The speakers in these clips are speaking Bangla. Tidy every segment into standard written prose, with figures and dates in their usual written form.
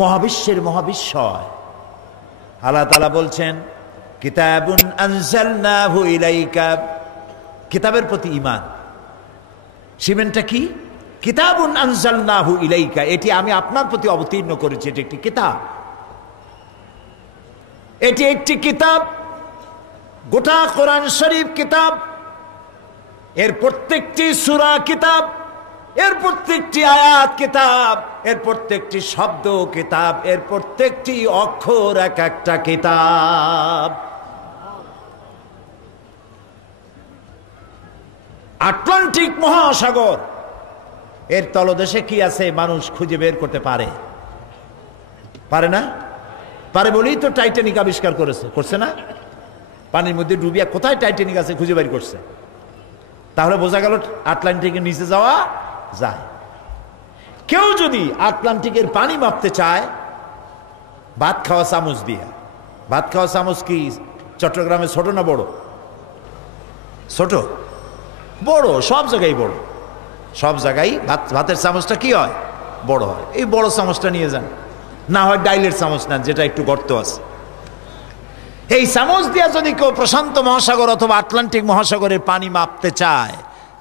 মহাবিশ্বের মহাবিশ্বয়। আল্লাহ তাআলা বলছেন কিতাবুন আনজালনাহু ইলাইকা, কিতাবের প্রতি ঈমান। সিমেন্টটা কি? কিতাবুন আনজালনাহু ইলাইকা, এটি আমি আপনার প্রতি অবতীর্ণ করেছি। এটি একটি কিতাব, এটি একটি কিতাব, গোটা কোরআন শরীফ কিতাব। এর প্রত্যেকটি সূরা কিতাব, এর প্রত্যেকটি আয়াত কিতাব, এর প্রত্যেকটি শব্দ কিতাব, এর প্রত্যেকটি অক্ষর এক একটা কিতাব। আটলান্টিক মহাসাগর, এর তলদেশে কি আছে মানুষ খুঁজে বের করতে পারে? পারে না? পারে বলেই তো টাইটানিক আবিষ্কার করছে না? পানির মধ্যে ডুবিয়া কোথায় টাইটানিক আছে খুঁজে বের করছে। তাহলে বোঝা গেল আটলান্টিকের নিচে যাওয়া যায়। কেউ যদি আটলান্টিকের পানি মাপতে চায় ভাত খাওয়া চামচ দিয়ে, ভাত খাওয়া চামচ কি চট্টগ্রামে ছোট না বড়? ছোট? বড়, সব জায়গায় বড়। সব জায়গায় ভাতের চামচটা কি হয়? বড় হয়। এই বড় চামচটা নিয়ে যান, না হয় ডাইলের চামচ নেন যেটা একটু গর্ত আছে। এই চামচ দিয়া যদি কেউ প্রশান্ত মহাসাগর অথবা আটলান্টিক মহাসাগরের পানি মাপতে চায়,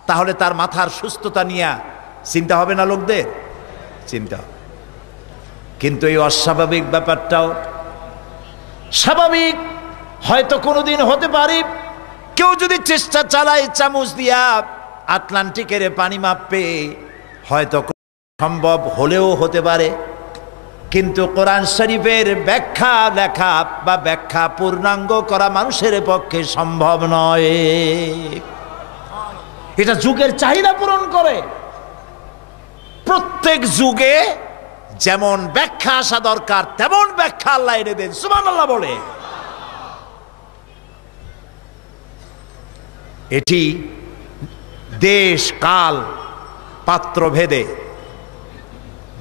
তাহলে তার মাথার সুস্থতা নিয়ে চিন্তা হবে না লোকদের? চিন্তা। কিন্তু এই অস্বাভাবিক ব্যাপারটাও স্বাভাবিক হয়তো কোনোদিন হতে পারে। কেউ যদি চেষ্টা চালায় চামচ দিয়া আটলান্টিকের পানি মাপবে, হয়তো সম্ভব হলেও হতে পারে। কিন্তু কোরআন শরীফের ব্যাখ্যা লেখা বা ব্যাখ্যা পূর্ণাঙ্গ করা মানুষের পক্ষে সম্ভব নয়। এটা যুগের চাহিদা পূরণ করে। প্রত্যেক যুগে যেমন ব্যাখ্যা আসা দরকার তেমন ব্যাখ্যা আল্লাহ এনে দেন। সুবহানাল্লাহ বলে। এটি দেশ কাল পাত্র ভেদে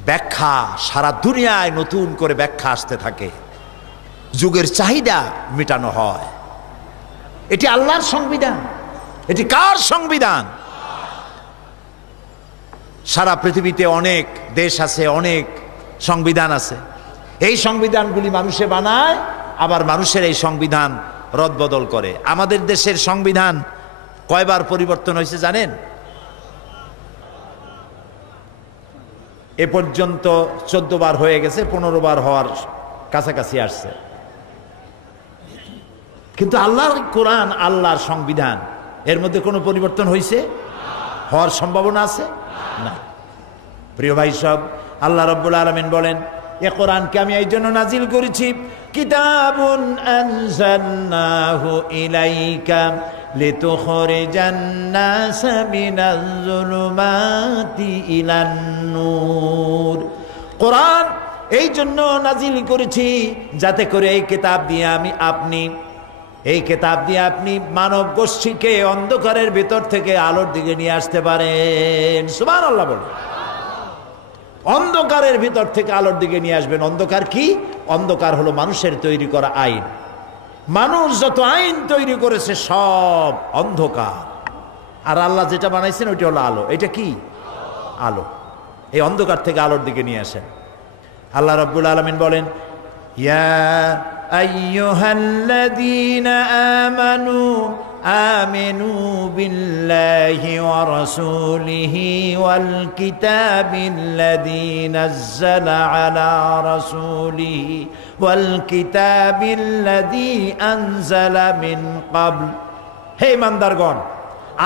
ব্যাখ্যা সারা দুনিয়ায় নতুন করে ব্যাখ্যা আসতে থাকে, যুগের চাহিদা মেটানো হয়। এটি আল্লাহর সংবিধান। এটি কার সংবিধান? সারা পৃথিবীতে অনেক দেশ আছে, অনেক সংবিধান আছে। এই সংবিধানগুলি মানুষে বানায়, আবার মানুষের এই সংবিধান রদবদল করে। আমাদের দেশের সংবিধান কয়বার পরিবর্তন হয়েছে জানেন? এ পর্যন্ত 14 বার হয়ে গেছে, 15 বার হওয়ার কাছাকাছি আসছে। কিন্তু আল্লাহর কোরআন, আল্লাহর সংবিধান, এর মধ্যে কোনো পরিবর্তন হয়েছে? হওয়ার সম্ভাবনা আছে না। প্রিয় ভাই সব, আল্লাহ রাব্বুল আলামিন বলেন এ কোরআনকে আমি এই জন্য নাজিল করেছি, কিতাবুন আনজালনাহু ইলাইকা লিতুখরিজান নাসা মিনাজ যুলুমাতি ইলান নূর। কোরআন এই জন্য নাজিল করেছি যাতে করে এই কিতাব দিয়ে আপনি মানব গোষ্ঠীকে অন্ধকারের ভিতর থেকে আলোর দিকে নিয়ে আসতে পারেন। সুবহানাল্লাহ বলে। অন্ধকারের ভিতর থেকে আলোর দিকে নিয়ে আসবেন। অন্ধকার কি? অন্ধকার হলো মানুষের তৈরি করা আইন। মানুষ যত আইন তৈরি করেছে সব অন্ধকার, আর আল্লাহ যেটা বানাইছেন ওইটা হলো আলো। এটা কি? আলো। এই অন্ধকার থেকে আলোর দিকে নিয়ে আসেন। আল্লাহ রাব্বুল আলামিন বলেন ইয়া আইয়ুহাল্লাযীনা আমানু আমিনু বিল্লাহি ওয়া রাসূলিহি ওয়াল কিতাবিল্লাযী নাযালা আলা রাসূলিহি ওয়াল কিতাবিল্লাযী আনজালা মিন ক্বাবল। হে ঈমানদারগণ,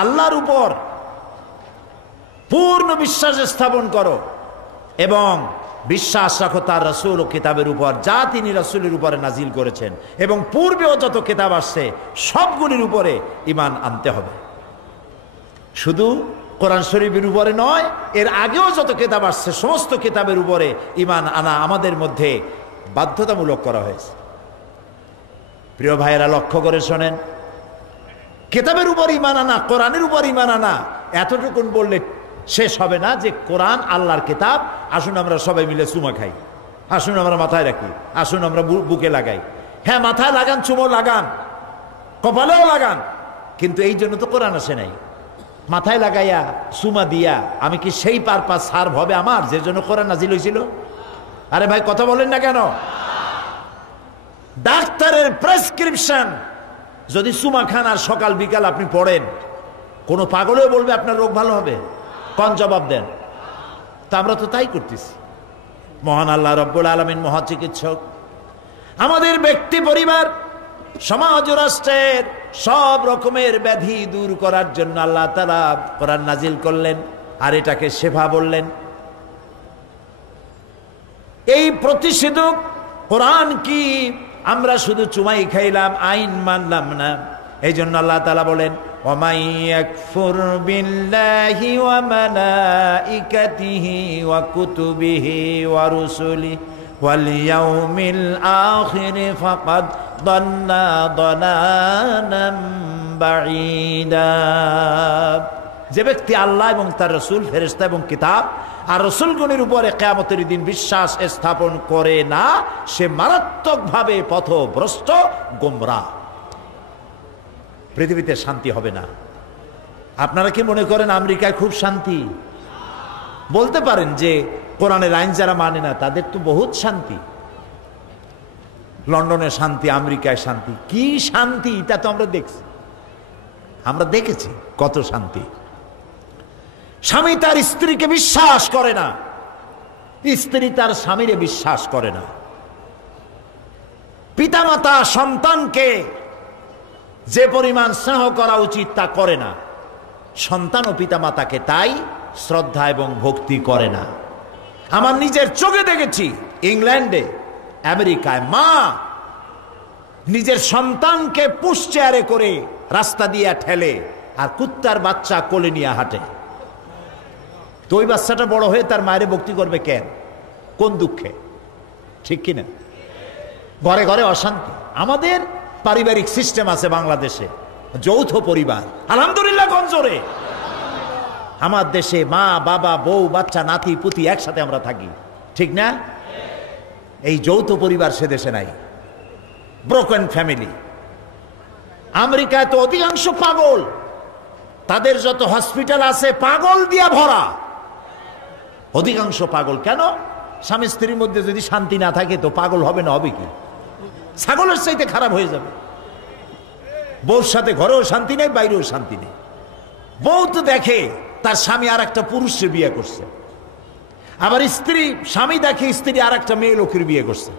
আল্লাহর উপর পূর্ণ বিশ্বাস স্থাপন করো এবং বিশ্বাস রাখো তার রাসূল ও কিতাবের উপর যা তিনি রাসূলের উপরে নাজিল করেছেন, এবং পূর্বেও যত কিতাব আসছে সবগুলির উপরে ঈমান আনতে হবে। শুধু কোরআন শরীফের উপরে নয়, এর আগেও যত কিতাব আসছে সমস্ত কিতাবের উপরে ঈমান আনা আমাদের মধ্যে বাধ্যতামূলক করা হয়েছে। প্রিয় ভাইয়েরা, লক্ষ্য করে শোনেন, কিতাবের উপর ঈমান আনা, কোরআনের উপর ঈমান আনা, এতটুকুন বললে শেষ হবে না যে কোরআন আল্লাহর কিতাব। আসুন আমরা সবাই মিলে চুমা খাই, আসুন আমরা মাথায় রাখি, আসুন আমরা বুকে লাগাই। হ্যাঁ, মাথায় লাগান, চুমো লাগান, কপালেও লাগান, কিন্তু এই জন্য তো কোরআন আসে নাই। মাথায় লাগাইয়া চুমা দিয়া আমি কি সেই পারপাস সার্ভ হবে আমার যে জন্য কোরআন নাজিল হয়েছিল? আরে ভাই কথা বলেন না কেন? ডাক্তারের প্রেসক্রিপশন যদি চুমা খান আর সকাল বিকাল আপনি পড়েন, কোন পাগলেও বলবে আপনার রোগ ভালো হবে? কোন জবাব দেন? তা আমরা তো তাই করতেছি। মহান আল্লাহ রব্বুল আলামিন মহা চিকিৎসক। আমাদের ব্যক্তি, পরিবার, সমাজ, রাষ্ট্রের সব রকমের ব্যাধি দূর করার জন্য আল্লাহ তাআলা কোরআন নাজিল করলেন, আর এটাকে শেফা বললেন। এই প্রতিষেধক কোরআন কি আমরা শুধু চুমাই খাইলাম, আইন মানলাম না। এই জন্য আল্লাহ তাআলা বলেন, ওয়ামাই ইয়াকফুর বিল্লাহি ওয়া মালাইকাতিহি ওয়া কুতুবিহি ওয়া রুসুলিহি ওয়াল ইয়াউমিল আখির ফাকাদ দাল্লা দালালাম বাঈদা। যে ব্যক্তি আল্লাহ এবং তার রাসূল, ফেরেশতা এবং কিতাব আর রাসূলগণের উপরে কিয়ামতের দিন বিশ্বাস স্থাপন করে না, সে মারাত্মকভাবে পথভ্রষ্ট, গোমরাহ। পৃথিবীতে শান্তি হবে না। আপনারা কি মনে করেন আমেরিকায় খুব শান্তি? বলতে পারেন যে কোরআনের আইন যারা মানে না তাদের তো বহুত শান্তি। লন্ডনে শান্তি, আমেরিকায় শান্তি। কি শান্তি এটা তো আমরা দেখছি, আমরা দেখেছি কত শান্তি। স্বামী তার স্ত্রীকে বিশ্বাস করে না, স্ত্রী তার স্বামীরে বিশ্বাস করে না। পিতামাতা সন্তানকে যে পরিমাণ স্নেহ করা উচিত তা করে না, সন্তান ও পিতামাতাকে তাই শ্রদ্ধা এবং ভক্তি করে না। আমার নিজের চোখে দেখেছি, ইংল্যান্ডে, আমেরিকায় মা নিজের সন্তানকে পুশ চেয়ারে করে রাস্তা দিয়ে ঠেলে আর কুত্তার বাচ্চা কোলে নিয়ে হাঁটে। তো ওই বাচ্চাটা বড় হয়ে তার মায়ের ভক্তি করবে কেন? কোন দুঃখে? ঠিক কিনা? ঘরে ঘরে অশান্তি। আমাদের পারিবারিক সিস্টেম আছে বাংলাদেশে, যৌথ পরিবার, আলহামদুলিল্লাহ গঞ্জরে। আমার দেশে মা, বাবা, বউ, বাচ্চা, নাতি, পুতি একসাথে আমরা থাকি, ঠিক না? এই যৌথ পরিবার সে দেশে নাই, ব্রোকেন ফ্যামিলি। আমেরিকায় তো অধিকাংশ পাগল, তাদের যত হসপিটাল আছে পাগল দিয়া ভরা, অধিকাংশ পাগল। কেন? স্বামী স্ত্রীর মধ্যে যদি শান্তি না থাকে তো পাগল হবে না, হবে কি? ছাগলের চাইতে খারাপ হয়ে যাবে। বউর সাথে ঘরেও শান্তি নেই, বাইরেও শান্তি নেই। বউ তো দেখে তার স্বামী আর একটা পুরুষের বিয়ে করছে, আবার স্বামী দেখে স্ত্রী আর একটা মেয়ে লোকের বিয়ে করছে।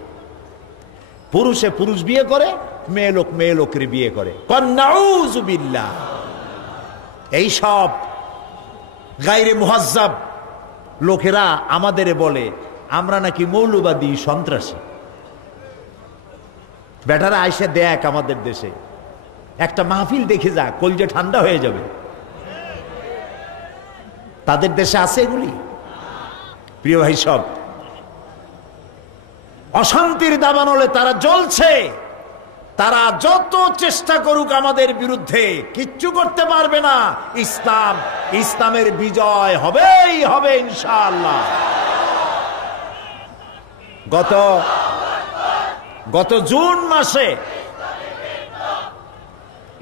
পুরুষে পুরুষ বিয়ে করে, মেয়ে লোকের বিয়ে করে। নাউযুবিল্লাহ। এই সব গায়রে মুহাজ্জাব লোকেরা আমাদের বলে আমরা নাকি মৌলবাদী, সন্ত্রাসী। বেটারা আইসে দেখ আমাদের দেশে একটা মাহফিল দেখে যা, কলজে ঠান্ডা হয়ে যাবে। তাদের দেশে আছে এগুলি? প্রিয় ভাই, সব অশান্তির দাবানলে তারা জ্বলছে। তারা যত চেষ্টা করুক আমাদের বিরুদ্ধে কিচ্ছু করতে পারবে না। ইসলামের বিজয় হবেই হবে ইনশাআল্লাহ। গত জুন মাসে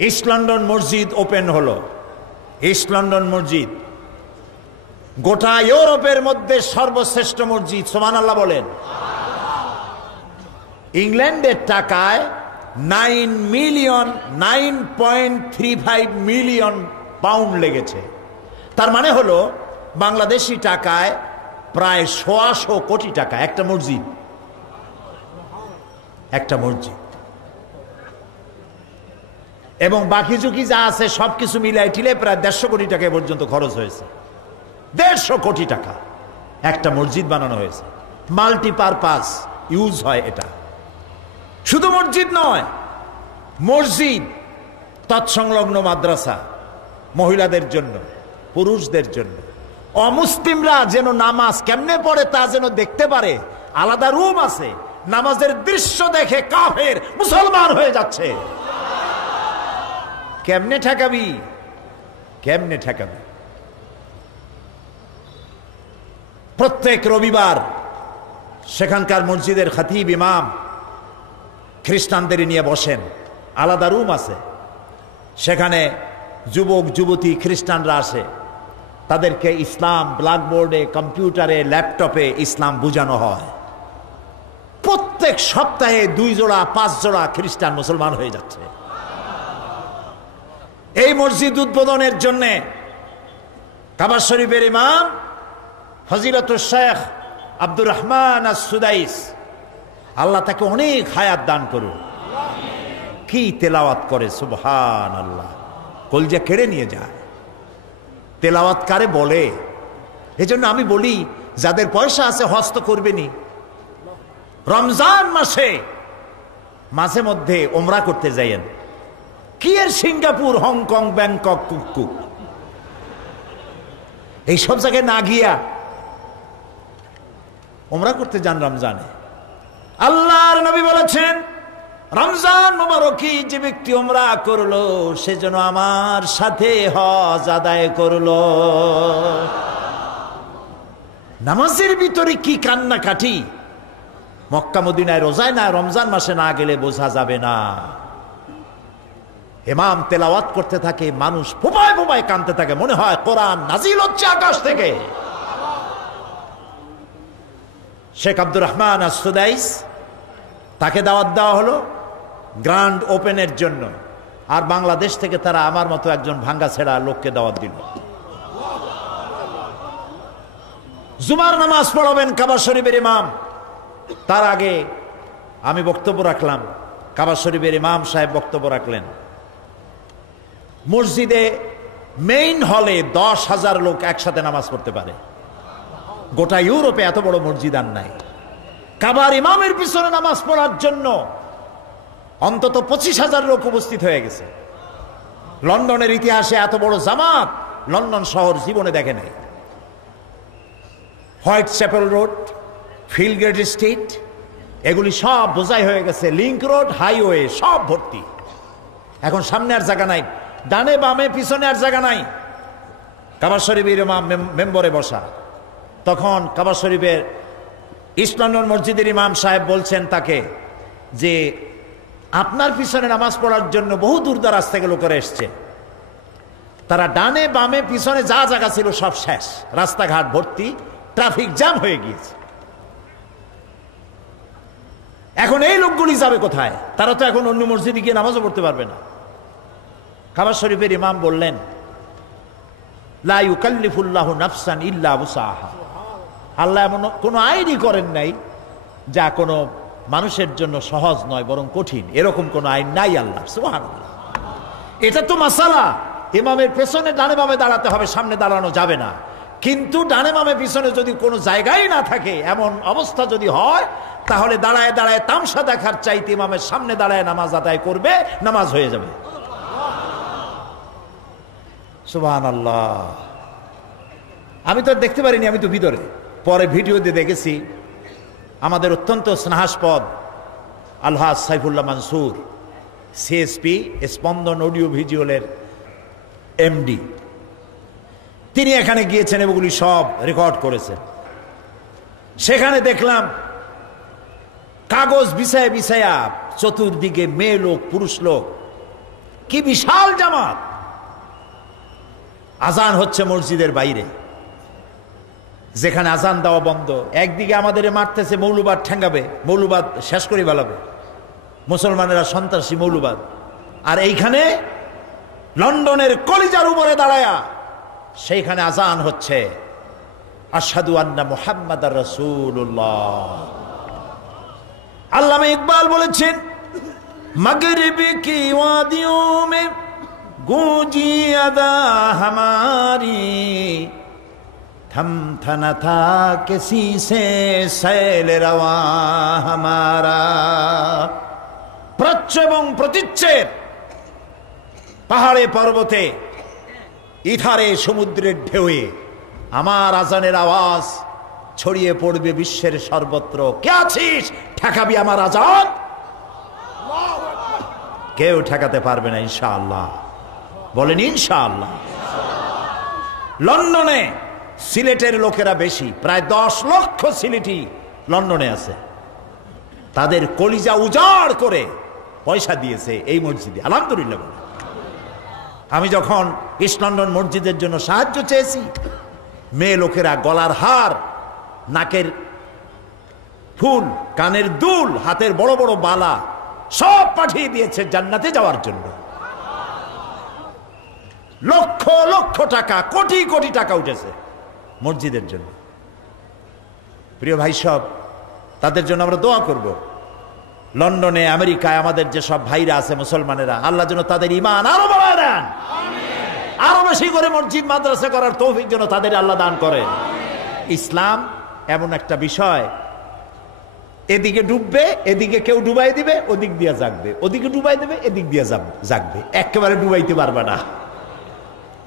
ইস্ট লন্ডন মসজিদ ওপেন হলো। ইস্ট লন্ডন মসজিদ গোটা ইউরোপের মধ্যে সর্বশ্রেষ্ঠ মসজিদ, সুবহানাল্লাহ বলেন। ইংল্যান্ডের টাকায় 9.35 মিলিয়ন পাউন্ড লেগেছে। তার মানে হলো বাংলাদেশি টাকায় প্রায় 100 কোটি টাকা একটা মসজিদ। এবং বাকি ঝুঁকি যা আছে সবকিছু মিলাই টিলে প্রায় 150 কোটি টাকা পর্যন্ত খরচ হয়েছে। 150 কোটি টাকা একটা মসজিদ বানানো হয়েছে। মাল্টিপারপাস ইউজ হয় এটা। শুধু মসজিদ নয়, মসজিদ তৎসংলগ্ন মাদ্রাসা, মহিলাদের জন্য, পুরুষদের জন্য। অমুসলিমরা যেন নামাজ কেমনে পড়ে তা যেন দেখতে পারে, আলাদা রুম আছে। নামাজের দৃশ্য দেখে কাফের মুসলমান হয়ে যাচ্ছে। কেমনে ঠেকাবি? প্রত্যেক রবিবার সেখানকার মসজিদের খতিব, ইমাম খ্রিস্টানদের নিয়ে বসেন, আলাদা রুম আছে। সেখানে যুবক যুবতী খ্রিস্টানরা আসে, তাদেরকে ইসলাম ব্ল্যাকবোর্ডে, কম্পিউটারে, ল্যাপটপে ইসলাম বোঝানো হয়। প্রত্যেক সপ্তাহে 2 জোড়া 5 জোড়া খ্রিস্টান মুসলমান হয়ে যাচ্ছে। এই মসজিদ উদ্বোধনের জন্য কাবা শরীফের ইমাম ফজিলতুল শেখ আব্দুর রহমান আস-সুদাইস, আল্লাহ তাকে অনেক হায়াত দান করুন, কি তেলাওয়াত করে সুবহানাল্লাহ, কলজা কেড়ে নিয়ে যায়। তেলাওয়াত কারে বলে? এজন্য আমি বলি যাদের পয়সা আছে হজ তো করবেনি। রমজান মাসে মাঝে মধ্যে ওমরা করতে যাইয়েন। কি এর সিঙ্গাপুর, হংকং, ব্যাংকক, কুককুক এইসব জায়গায় না গিয়া ওমরা করতে যান রমজানে। আল্লাহর নবী বলেছেন রমজান মুবারকি যে ব্যক্তি ওমরা করলো সে যেন আমার সাথে হজ আদায় করলো। নামাজের ভিতরে কি কান্নাকাটি! মক্কা মদিনায় রোজায় না, রমজান মাসে না গেলে বোঝা যাবে না। ইমাম তেলাওয়াত করতে থাকে, মানুষ ফোপায় ফোপায় কাঁদতে থাকে, মনে হয় কোরআন নাজিল হচ্ছে আকাশ থেকে। শেখ আব্দুর রহমান আস-সুদাইস, তাকে দাওয়াত দেওয়া হলো গ্র্যান্ড ওপেনের জন্য, আর বাংলাদেশ থেকে তারা আমার মতো একজন ভাঙ্গা ছেড়া লোককে দাওয়াত দিল। জুমার নামাজ পড়াবেন কাবা শরীফের ইমাম। তার আগে আমি বক্তব্য রাখলাম, কাবা শরীফের ইমাম সাহেব বক্তব্য রাখলেন। মসজিদে মেইন হলে 10,000 লোক একসাথে নামাজ পড়তে পারে। গোটা ইউরোপে এত বড় মসজিদ আর নাই। কাবার ইমামের পিছনে নামাজ পড়ার জন্য অন্তত 25,000 লোক উপস্থিত হয়ে গেছে। লন্ডনের ইতিহাসে এত বড় জামাত লন্ডন শহর জীবনে দেখে নাই। হোয়াইট চ্যাপেল রোড, ফিলগেট স্ট্রিট, এগুলি সব বোঝাই হয়ে গেছে। লিংক রোড, হাইওয়ে সব ভর্তি। এখন সামনে আর জায়গা নাই, ডানে বামে পিছনে আর জায়গা নাই। কাবা শরীফের ইমাম মেম্বরে বসা। তখন কাবা শরীফের ইস্ট লন্ডন মসজিদের ইমাম সাহেব বলছেন তাকে যে আপনার পিছনে নামাজ পড়ার জন্য বহু দূর দরাজ থেকে লোকেরা এসছে। তারা ডানে বামে পিছনে যা জায়গা ছিল সব শেষ, রাস্তাঘাট ভর্তি, ট্রাফিক জ্যাম হয়ে গিয়েছে। এখন এই লোকগুলি যাবে কোথায়? তারা তো এখন অন্য মসজিদে গিয়ে নামাজও পড়তে পারবে না। কাবা শরীফের ইমাম বললেন লা ইউকাল্লিফুল্লাহু নাফসান ইল্লা উসাহা। আল্লাহ এমন কোনো আইনই করেন নাই যা কোনো মানুষের জন্য সহজ নয় বরং কঠিন, এরকম কোনো আইন নাই আল্লাহ। সুবহানাল্লাহ। এটা তো মাসালা। ইমামের পেছনে ডানে বামে দাঁড়াতে হবে, সামনে দাঁড়ানো যাবে না। কিন্তু ডানে বামে পিছনে যদি কোনো জায়গায় না থাকে, এমন অবস্থা যদি হয়, তাহলে দাঁড়ায় দাঁড়ায় তামসা দেখার চাইতে ইমামের সামনে দাঁড়ায় নামাজ আদায় করবে, নামাজ হয়ে যাবে। সুবহানাল্লাহ। আমি তো দেখতে পারিনি, আমি তো ভিতরে, পরে ভিডিওতে দেখেছি। আমাদের অত্যন্ত স্নেহাস্পদ আলহাজ সাইফুল্লাহ মানসুর, সিএসপি স্পন্দন অডিও ভিজুয়ালের এমডি, তিনি এখানে গিয়েছেন, এগুলি সব রেকর্ড করেছেন। সেখানে দেখলাম কাগজ বিছায়া বিছায়া চতুর্দিকে মেয়ে লোক, পুরুষ লোক, কি বিশাল জামাত। আজান হচ্ছে মসজিদের বাইরে, যেখানে আজান দেওয়া বন্ধ। একদিকে আমাদের মারতেছে মৌলবাদ, ঠেঙ্গাবে, মৌলবাদ শেষ করে ফেলাবে, মুসলমানেরা সন্ত্রাসী মৌলবাদ। আর এইখানে লন্ডনের কলিজার উপরে দাঁড়ায়া সেইখানে আজান হচ্ছে আশহাদু আন্না মুহাম্মাদার রাসূলুল্লাহ। আল্লামা ইকবাল বলেছেন মাগরিবি কি ওয়াদিयों में गूंजी अदा हमारी, थम थना था किसी से सैल रवा हमारा। প্রাচ্য এবং প্রতীচ্যের পাহাড়ে পর্বতে, ইথারে সমুদ্রের ঢেউয়ে আমার আজানের আওয়াজ ছড়িয়ে পড়বে বিশ্বের সর্বত্র। কে আছিস ঠেকাবি আমার আজান? কেউ ঠেকাতে পারবে না ইনশাআল্লাহ। বলেন ইনশাআল্লাহ। লন্ডনে সিলেটের লোকেরা বেশি, প্রায় 10 লক্ষ সিলেটি লন্ডনে আছে। তাদের কলিজা উজাড় করে পয়সা দিয়েছে এই মসজিদে, আলহামদুলিল্লাহ। আমি যখন ইস্ট লন্ডন মসজিদের জন্য সাহায্য চেয়েছি, মেয়ে লোকেরা গলার হার, নাকের ফুল, কানের দুল, হাতের বড় বড় বালা সব পাঠিয়ে দিয়েছে জান্নাতে যাওয়ার জন্য। লক্ষ লক্ষ টাকা, কোটি কোটি টাকা উঠেছে মসজিদের জন্য। প্রিয় ভাই সব, তাদের জন্য আমরা দোয়া করব। লন্ডনে, আমেরিকায় আমাদের যে সব ভাইরা আছে মুসলমানেরা, আল্লাহ যেন তাদের ঈমান আরো বাড়ায় দেন, আরো বেশি করে মসজিদ মাদ্রাসা করার তৌফিক যেন তাদের আল্লাহ দান করেন। ইসলাম এমন একটা বিষয়, এদিকে ডুববে, এদিকে কেউ ডুবাই দিবে, ওদিক দিয়ে জাগবে, ওদিকে ডুবাই দেবে, এদিক দিয়ে জাগবে, একেবারে ডুবাইতে পারবে না,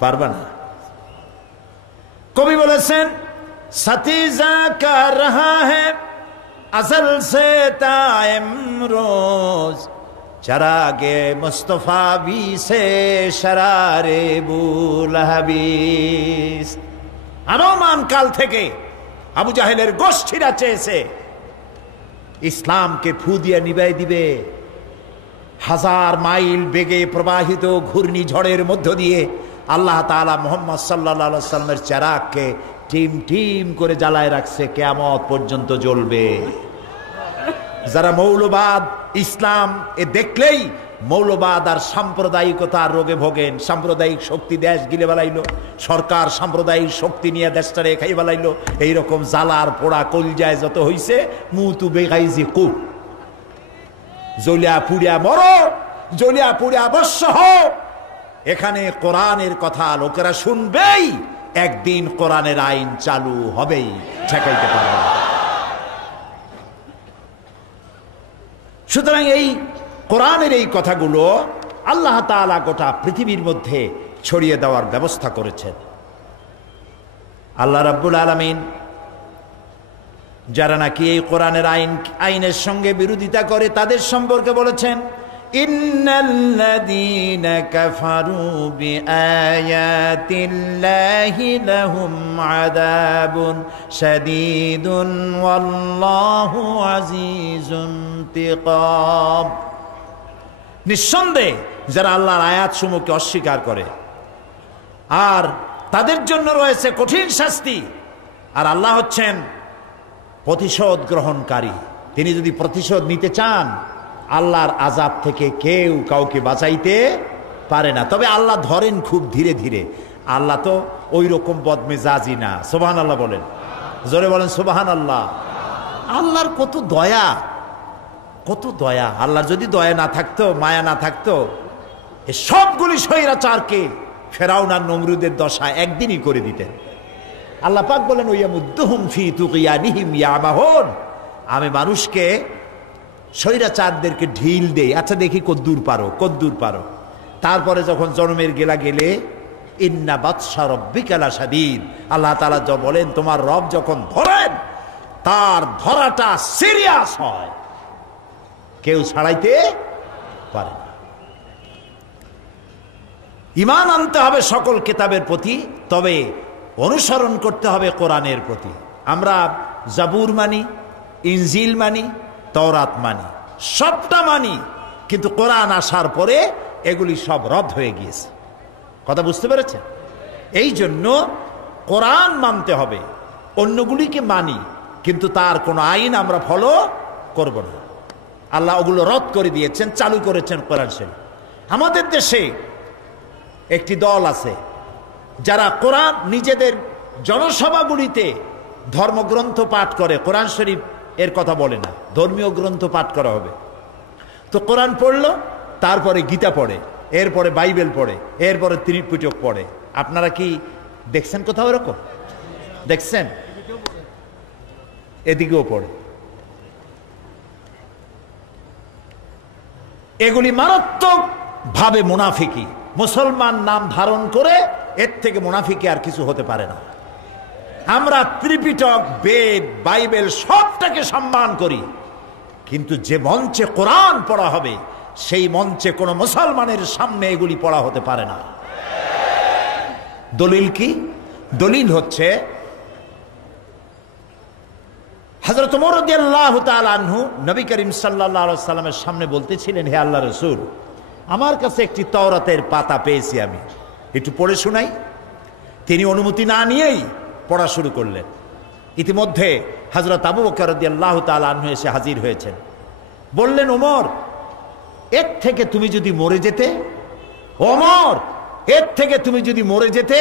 পারবে না। কবি বলেছেন, সতীজা কা রহা হ্যায় আসল সে তায়েম রোজ, চরাগে মুস্তফা বি সে শরারে বুলহাবিস। আরমান কাল থেকে আবু জাহেলের গোষ্ঠীরা চেয়েছে ইসলামকে ফু দিয়ে নিভাই দিবে। হাজার মাইল বেগে প্রবাহিত ঘূর্ণিঝড়ের মধ্য দিয়ে আল্লাহ তাআলা মুহাম্মদ সাল্লাল্লাহু আলাইহি ওয়াসাল্লামের চেরাগকে টিম টিম করে জ্বালায় রাখছে, কিয়ামত পর্যন্ত জ্বলবে। যারা মৌলবাদ, ইসলাম এ দেখলেই মৌলবাদ আর সাম্প্রদায়িকতার রোগে ভোগেন। সাম্প্রদায়িক শক্তি দেশ গিলে বেলাইলো, সরকার সাম্প্রদায়িক শক্তি নিয়ে দেশটারে খাই বেলাইলো। এইরকম জ্বালার পোড়া কলজায় যত হইছে, মুতু বেগাইজি কুপ, জ্বলিয়া পুড়িয়া মরো, জ্বলিয়া পুড়িয়া অবশ্য হও। এখানে কোরআনের কথা লোকেরা শুনবেই, একদিন কোরআনের আইন চালু হবেই, ঠেকাইতে পারবে না। সুতরাং এই কোরআনের এই কথাগুলো আল্লাহ তাআলা গোটা পৃথিবীর মধ্যে ছড়িয়ে দেওয়ার ব্যবস্থা করেছেন। আল্লাহ রাব্বুল আলামিন যারা নাকি এই কোরআনের আইনের সঙ্গে বিরোধিতা করে তাদের সম্পর্কে বলেছেন, ইন্নাল্লাযীনা কাফারু বিআয়াতিল্লাহি লাহুম আযাবুন শাদীদুন ওয়াল্লাহু আজিজুন ইনতিকাম। নিঃসন্দেহে যারা আল্লাহর আয়াতসমূহকে অস্বীকার করে আর তাদের জন্য রয়েছে কঠিন শাস্তি। আর আল্লাহ হচ্ছেন প্রতিশোধ গ্রহণকারী। তিনি যদি প্রতিশোধ নিতে চান, আল্লাহর আযাব থেকে কেউ কাউকে বাঁচাইতে পারে না। তবে আল্লাহ ধরেন খুব ধীরে ধীরে। আল্লাহ তো ওই রকম বদমেজাজি না। সুবহানাল্লাহ বলেন, জোরে বলেন সুবহানাল্লাহ। আল্লাহর কত দয়া, কত দয়া। আল্লাহর যদি দয়া না থাকতো, মায়া না থাকতো, এই সবগুলি স্বৈরাচারকে ফেরাউন আর নমরুদের দশা একদিনই করে দিতেন। আল্লাহ পাক বলেন, ওয়ামুদ্দুহুম ফি তুগয়ানিহিম ইয়ামাহুন, আমি মানুষকে স্বৈরাচারদেরকে ঢিল দেই, আচ্ছা দেখি কদ্দূর পারো, কদ্দূর পারো। তারপরে যখন জন্মের গেলা গেলে, ইন্না বাতশা রাব্বিকা লাশাদীদ, আল্লাহ তাআলা বলেন তোমার রব যখন ধরেন তার ধরাটা সিরিয়াস হয়, কেউ ছাড়াইতে পারে না। ঈমান আনতে হবে সকল কিতাবের প্রতি, তবে অনুসরণ করতে হবে কোরআনের প্রতি। আমরা জাবুর মানি, ইনজিল মানি, তাওরাত মানি, সবটা মানি, কিন্তু কোরআন আসার পরে এগুলি সব রদ হয়ে গিয়েছে। কথা বুঝতে পেরেছেন? এই জন্য কোরআন মানতে হবে, অন্যগুলিকে মানি কিন্তু তার কোনো আইন আমরা ফলো করব না। আল্লাহ ওগুলো রদ করে দিয়েছেন, চালু করেছেন কোরআন শরীফ। আমাদের দেশে একটি দল আছে যারা কোরআন নিজেদের জনসভাগুলিতে ধর্মগ্রন্থ পাঠ করে, কোরআন শরীফ এর কথা বলে না, ধর্মীয় গ্রন্থ পাঠ করা হবে। তো কোরআন পড়লো, তারপরে গীতা পড়ে, এরপরে বাইবেল পড়ে, এরপরে ত্রিপিটক পড়ে। আপনারা কি দেখছেন কোথাও এরকম? দেখছেন? এদিকেও পড়ে। এগুলি মারাত্মক ভাবে মুনাফিকি। মুসলমান নাম ধারণ করে এর থেকে মুনাফিকি আর কিছু হতে পারে না। আমরা ত্রিপিটক, বেদ, বাইবেল সবটাকে সম্মান করি, কিন্তু যে মঞ্চে কোরআন পড়া হবে সেই মঞ্চে কোনো মুসলমানের সামনে এগুলি পড়া হতে পারে না। দলিল কি? দলিল হচ্ছে হযরত ওমর রাদিয়াল্লাহু তাআলা আনহু নবী করিম সাল্লাল্লাহু আলাইহি সাল্লামের সামনে বলতেছিলেন, হে আল্লাহর রাসূল, আমার কাছে একটি তাওরাতের পাতা পেয়েছি, আমি একটু পড়ে শোনাই। তিনি অনুমতি না নিয়েই পড়া শুরু করলেন। ইতিমধ্যে হযরত আবু বকর রাদিয়াল্লাহু তাআলা আনহু এসে হাজির হয়েছেন। বললেন, ওমর, এর থেকে তুমি যদি মরে যেতে, ওমর, এর থেকে তুমি যদি মরে যেতে।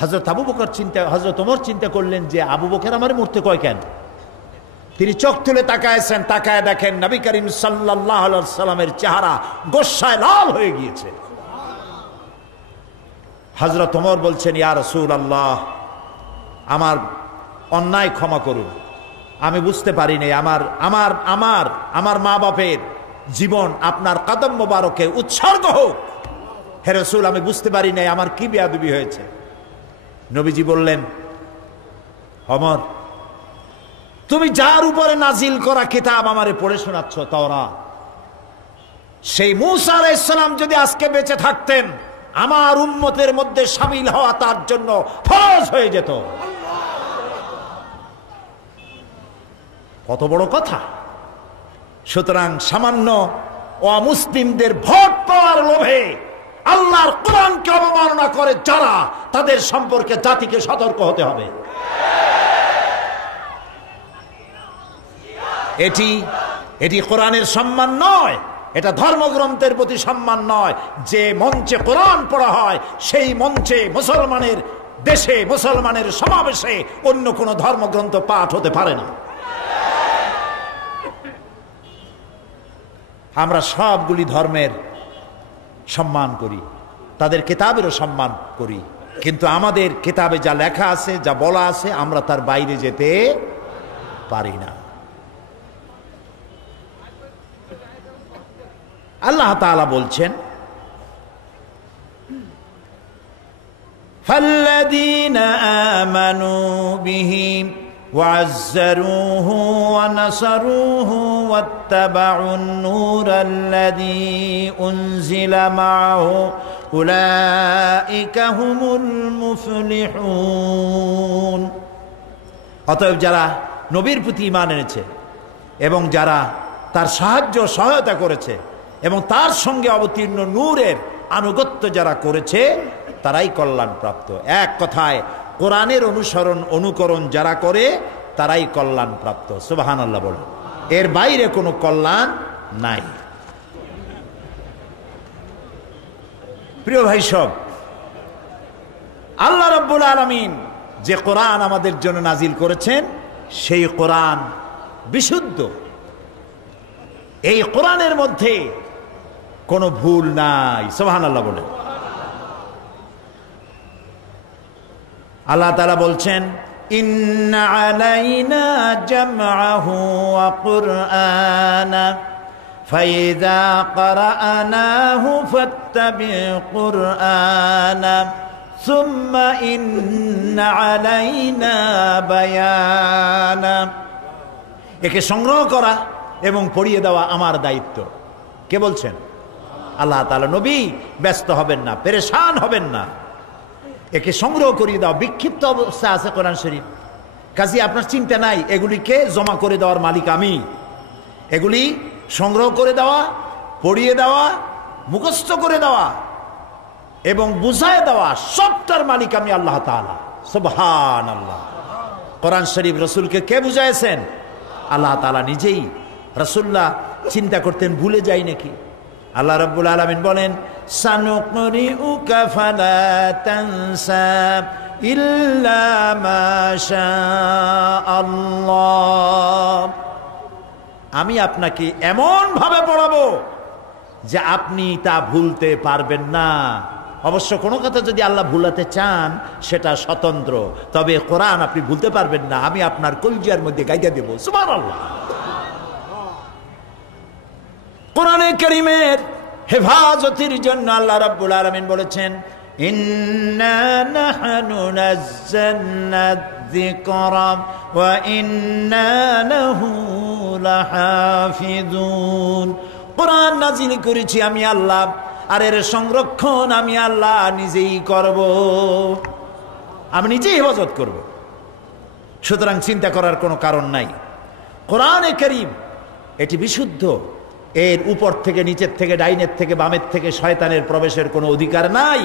হযরত ওমর চিন্তা করলেন যে আবু বকর আমারে মরতে কয় কেন? তিনি চোখ তুলে তাকায়ছেন, তাকায় দেখেন নবী করিম সাল্লাল্লাহু আলাইহি ওয়াসাল্লামের চেহারা গোস্সায় লাল হয়ে গিয়েছে। হযরত ওমর বলছেন, ইয়া রাসূলুল্লাহ, আমার অন্যায় ক্ষমা করুন, আমি বুঝতে পারিনি, আমার মা বাপের জীবন আপনার কদম মোবারকে উৎসর্গ হোক। হে রাসূল, আমি বুঝতে পারি নাই আমার কি বেয়াদবি হয়েছে। নবীজি বললেন, ওমর, তুমি যার উপরে নাজিল করা কিতাব আমারে পড়ে শোনাচ্ছ তাওরাত, সেই মূসা আলাইহিস সালাম যদি আজকে বেঁচে থাকতেন, আমার উম্মতের মধ্যে শামিল হওয়া তার জন্য ফরজ হয়ে যেত। কত বড় কথা! সুতরাং সামান্য অমুসলিমদের ভোট পাওয়ার লোভে আল্লাহর কোরআনকে অবমাননা করে যারা, তাদের সম্পর্কে জাতিকে সতর্ক হতে হবে। এটি কোরআনের সম্মান নয়, এটা ধর্মগ্রন্থের প্রতি সম্মান নয়। যে মঞ্চে কোরআন পড়া হয়, সেই মঞ্চে মুসলমানের দেশে, মুসলমানের সমাবেশে অন্য কোনো ধর্মগ্রন্থ পাঠ হতে পারে না। আমরা সবগুলি ধর্মের সম্মান করি, তাদের কিতাবেরও সম্মান করি, কিন্তু আমাদের কিতাবে যা লেখা আছে, যা বলা আছে, আমরা তার বাইরে যেতে পারি না। আল্লাহ তাআলা বলছেন, ফাল্লাযীনা আমানু বিহি وعزروه ونصروه واتبعوا النور الذي أنزل معه أولئك هم المفلحون। অতএব যারা নবীর প্রতি ঈমান এনেছে এবং যারা তার সাহায্য সহায়তা করেছে এবং তার সঙ্গে অবতীর্ণ নূরের আনুগত্য যারা করেছে, তারাই কল্যাণ প্রাপ্ত। এক কথায় কোরআনের অনুকরণ যারা করে তারাই কল্যাণ প্রাপ্ত। সুবহানাল্লাহ বলে, এর বাইরে কোনো কল্যাণ নাই। প্রিয় ভাই সব, আল্লাহ রাব্বুল আলামিন যে কোরআন আমাদের জন্য নাজিল করেছেন, সেই কোরআন বিশুদ্ধ। এই কোরআনের মধ্যে কোনো ভুল নাই। সুবহানাল্লাহ বলে, আল্লাহ তাআলা বলছেন, ইন্না আলাইনা জামআহু ওয়া কুরআনা ফাইযা ক্বারানাহু ফাত্তাবি কুরআনা সুম্মা ইন্না আলাইনা বায়ানা। একে সংগ্রহ করা এবং পড়িয়ে দেওয়া আমার দায়িত্ব। কে বলছেন? আল্লাহ তাআলা। নবী ব্যস্ত হবেন না, পেরেশান হবেন না, একে সংগ্রহ করিয়ে দেওয়া। বিক্ষিপ্ত অবস্থা আছে কোরআন শরীফ, কাজী আপনার চিন্তা নাই, এগুলিকে জমা করে দেওয়ার মালিক আমি। এগুলি সংগ্রহ করে দেওয়া, পড়িয়ে দেওয়া, মুখস্থ করে দেওয়া এবং বুঝায় দেওয়া, সবটার মালিক আমি আল্লাহ তাআলা। সুবহানাল্লাহ। কোরআন শরীফ রাসূলকে কে বুঝাইছেন? আল্লাহ তাআলা নিজেই। রাসূলুল্লাহ চিন্তা করতেন ভুলে যাই নাকি? আল্লাহ রাব্বুল আলামিন বলেন, সানুকরিউকা ফালা তানসা ইল্লা মা শাআল্লাহ। আমি আপনাকে এমন ভাবে পড়াবো যে আপনি তা ভুলতে পারবেন না। অবশ্য কোনো কথা যদি আল্লাহ ভুলাতে চান সেটা স্বতন্ত্র, তবে কোরআন আপনি ভুলতে পারবেন না, আমি আপনার কলজিয়ার মধ্যে গাইতে দেব। সুবহানাল্লাহ। কোরআনে কারীমের হেফাজতের জন্য আল্লাহ রাব্বুল আলামিন বলেছেন, ইন্না নাহনু নাযালনা যিকরা ওয়া ইন্না লাহু লাহাফিজুন। কোরআন নাযিল করেছি আমি আল্লাহ, আর এর সংরক্ষণ আমি আল্লাহ নিজেই করব, আমি নিজেই হেফাজত করব। সুতরাং চিন্তা করার কোনো কারণ নাই। কোরআনে কারীম এটি বিশুদ্ধ, এর উপর থেকে, নিচের থেকে, ডাইনের থেকে, বামের থেকে শয়তানের প্রবেশের কোনো অধিকার নাই।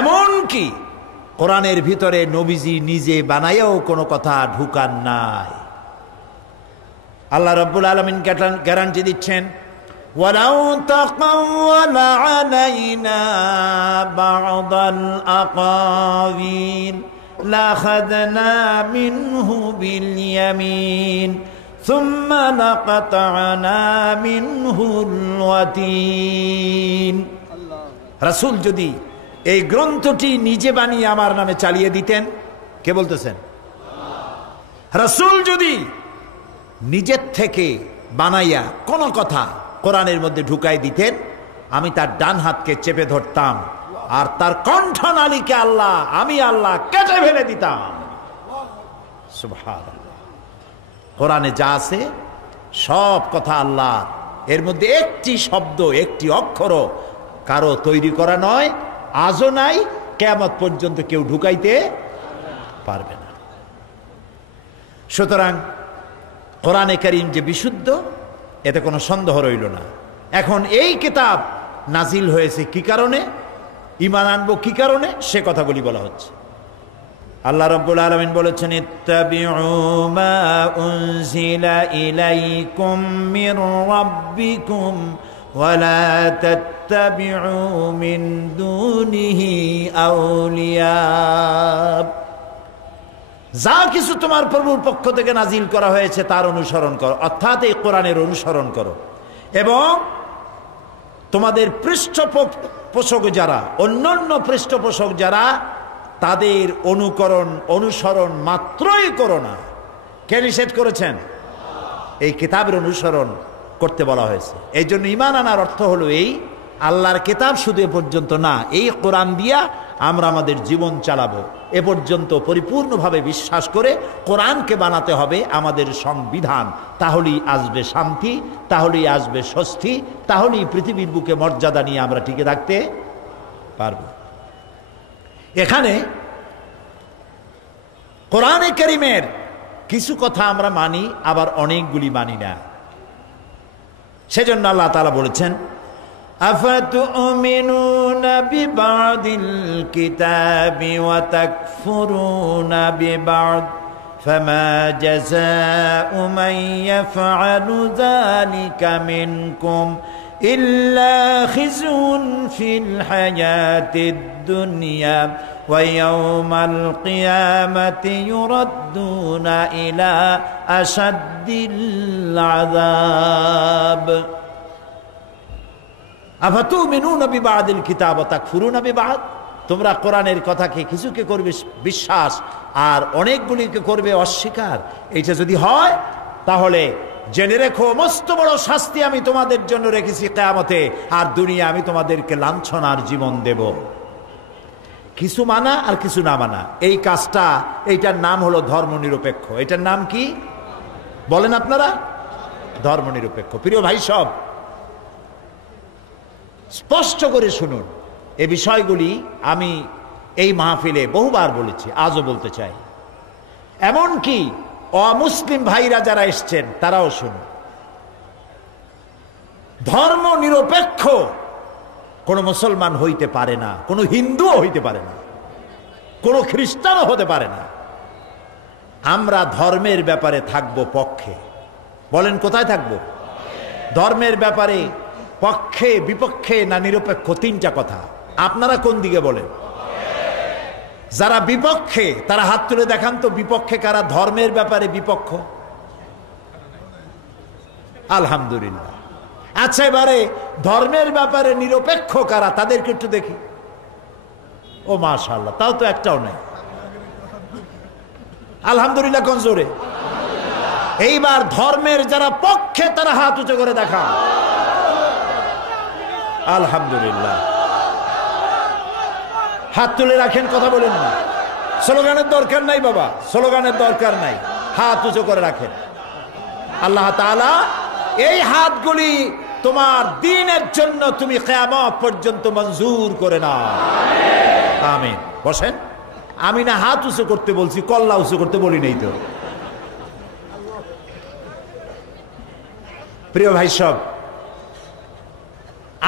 এমনকি কোরআনের ভিতরে নবীজি নিজে বানাইয়াও কোনো কথা ঢুকান নাই। আল্লাহ রাব্বুল আলামিন গ্যারান্টি দিচ্ছেন, ওয়ালাউ তাকাওয়ালা আলাইনা বা'দাল আকাওয়িল লাখাযনা মিনহু বিল ইয়ামিন সুম্মা লাকাতা'না মিনহুল ওয়াতিন। রাসূল যদি এই গ্রন্থটি নিজে বানিয়ে আমার নামে চালিয়ে দিতেন, কে বলতেছেন? রাসূল যদি নিজের থেকে বানাইয়া কোনো কথা কোরআনের মধ্যে ঢুকাই দিতেন, আমি তার ডান হাতকে চেপে ধরতাম আর তার কণ্ঠনালীকে আমি আল্লাহ কেটে ফেলে দিতাম। সুবহানাল্লাহ। কোরআনে যা আছে সব কথা আল্লাহ, এর মধ্যে একটি শব্দ একটি অক্ষরও কারো তৈরি করা নয়, আজও নাই, কিয়ামত পর্যন্ত কেউ ঢুকাইতে পারবে না। সুতরাং কোরআনে কারীম যে বিশুদ্ধ, এতে কোনো সন্দেহ রইল না। এখন এই কিতাব নাজিল হয়েছে কি কারণে, ঈমান আনবো কি কারণে, সে কথাগুলি বলা হচ্ছে। আল্লাহ রাব্বুল আলামিন বলেছেন, ইত্তাবিউ মা উনজিলা ইলাইকুম মির রাব্বিকুম ওয়া লা তাত্তাবিউ মিন দুনিহি আউলিয়া। যা কিছু তোমার প্রভুর পক্ষ থেকে নাজিল করা হয়েছে তার অনুসরণ করো, অর্থাৎ এই কোরআনের অনুসরণ করো, এবং তোমাদের পৃষ্ঠপোষক যারা, অন্যান্য পৃষ্ঠপোষক যারা, তাদের অনুসরণ মাত্রই করো না। কে নিষেধ করেছেন? এই কিতাবের অনুসরণ করতে বলা হয়েছে। এই জন্য ঈমান আনার অর্থ হলো এই, আল্লাহর কিতাব শুধু এ পর্যন্ত না, এই কোরআন দিয়া আমরা আমাদের জীবন চালাবো, এ পর্যন্ত পরিপূর্ণভাবে বিশ্বাস করে কোরআনকে বানাতে হবে আমাদের সংবিধান। তাহলেই আসবে শান্তি, তাহলেই আসবে স্বস্তি, তাহলেই পৃথিবীর বুকে মর্যাদা নিয়ে আমরা টিকে থাকতে পারব। এখানে কোরআনে কারীমের কিছু কথা আমরা মানি, আবার অনেকগুলি মানি না। সেজন্য আল্লাহ তাআলা বলেছেন, আফাতুমিনুনা বিবাদিল কিতাবি ওয়া তাকফুরুনা বিবাদ ফামা জাযাউ মান ইয়াফআলু যালিকা মিনকুম ইল্লা খিজুন ফিল হায়াতিদ দুনিয়া ওয়া ইয়াওমাল কিয়ামাতি ইউরাদ্দুনা ইলা আশাদ্দিল আযাব। আফাতুমিনুনা বিবাদিল কিতাব ওয়া তাকফুরুনা বিবাদ, তোমরা কোরআনের কথাকে কিছুকে করবে বিশ্বাস আর অনেকগুলিকে করবে অস্বীকার। এইটা যদি হয় তাহলে জেনে রেখো, মস্ত বড় শাস্তি আমি তোমাদের জন্য রেখেছি কিয়ামতে, আর দুনিয়া আমি তোমাদেরকে লাঞ্ছনার জীবন দেব। কিছু মানা আর কিছু না মানা, এই কাজটা, এইটার নাম হলো ধর্মনিরপেক্ষ। এটার নাম কি বলেন আপনারা? ধর্মনিরপেক্ষ। প্রিয় ভাই সব, স্পষ্ট করে শুনুন, এই বিষয়গুলি আমি এই মাহফিলে বহুবার বলেছি, আজও বলতে চাই। এমনকি অমুসলিম ভাইরা যারা এসছেন তারাও শুনুন। ধর্ম নিরপেক্ষ কোনো মুসলমান হইতে পারে না, কোনো হিন্দুও হইতে পারে না, কোনো খ্রিস্টানও হতে পারে না। আমরা ধর্মের ব্যাপারে থাকবো পক্ষে। বলেন কোথায় থাকবো? ধর্মের ব্যাপারে পক্ষে, বিপক্ষে না নিরপেক্ষ? তিনটা কথা। আপনারা কোন দিকে বলেন? যারা বিপক্ষে তারা হাত তুলে দেখান তো, বিপক্ষে কারা ধর্মের ব্যাপারে বিপক্ষ? আলহামদুলিল্লাহ। আচ্ছা, এবারে ধর্মের ব্যাপারে নিরপেক্ষ কারা, তাদেরকে একটু দেখি। ও মাশাআল্লাহ, তাও তো একটাও নেই। আলহামদুলিল্লাহ কোন জোরে? এইবার ধর্মের যারা পক্ষে তারা হাত উঁচু করে দেখা। আলহামদুলিল্লাহ। হাত তুলে রাখেন, কথা বলেন না। স্লোগানের দরকার নাই বাবা, স্লোগানের দরকার নাই, হাত উঁচু করে রাখেন। আল্লাহ তাআলা এই হাতগুলি তোমার দ্বীনের জন্য তুমি কিয়ামত পর্যন্ত মঞ্জুর করে নাও। আমিন। বসেন। আমি না হাত উঁচু করতে বলছি, কল্লা উঁচু করতে বলি নাই তো। প্রিয় ভাই সব,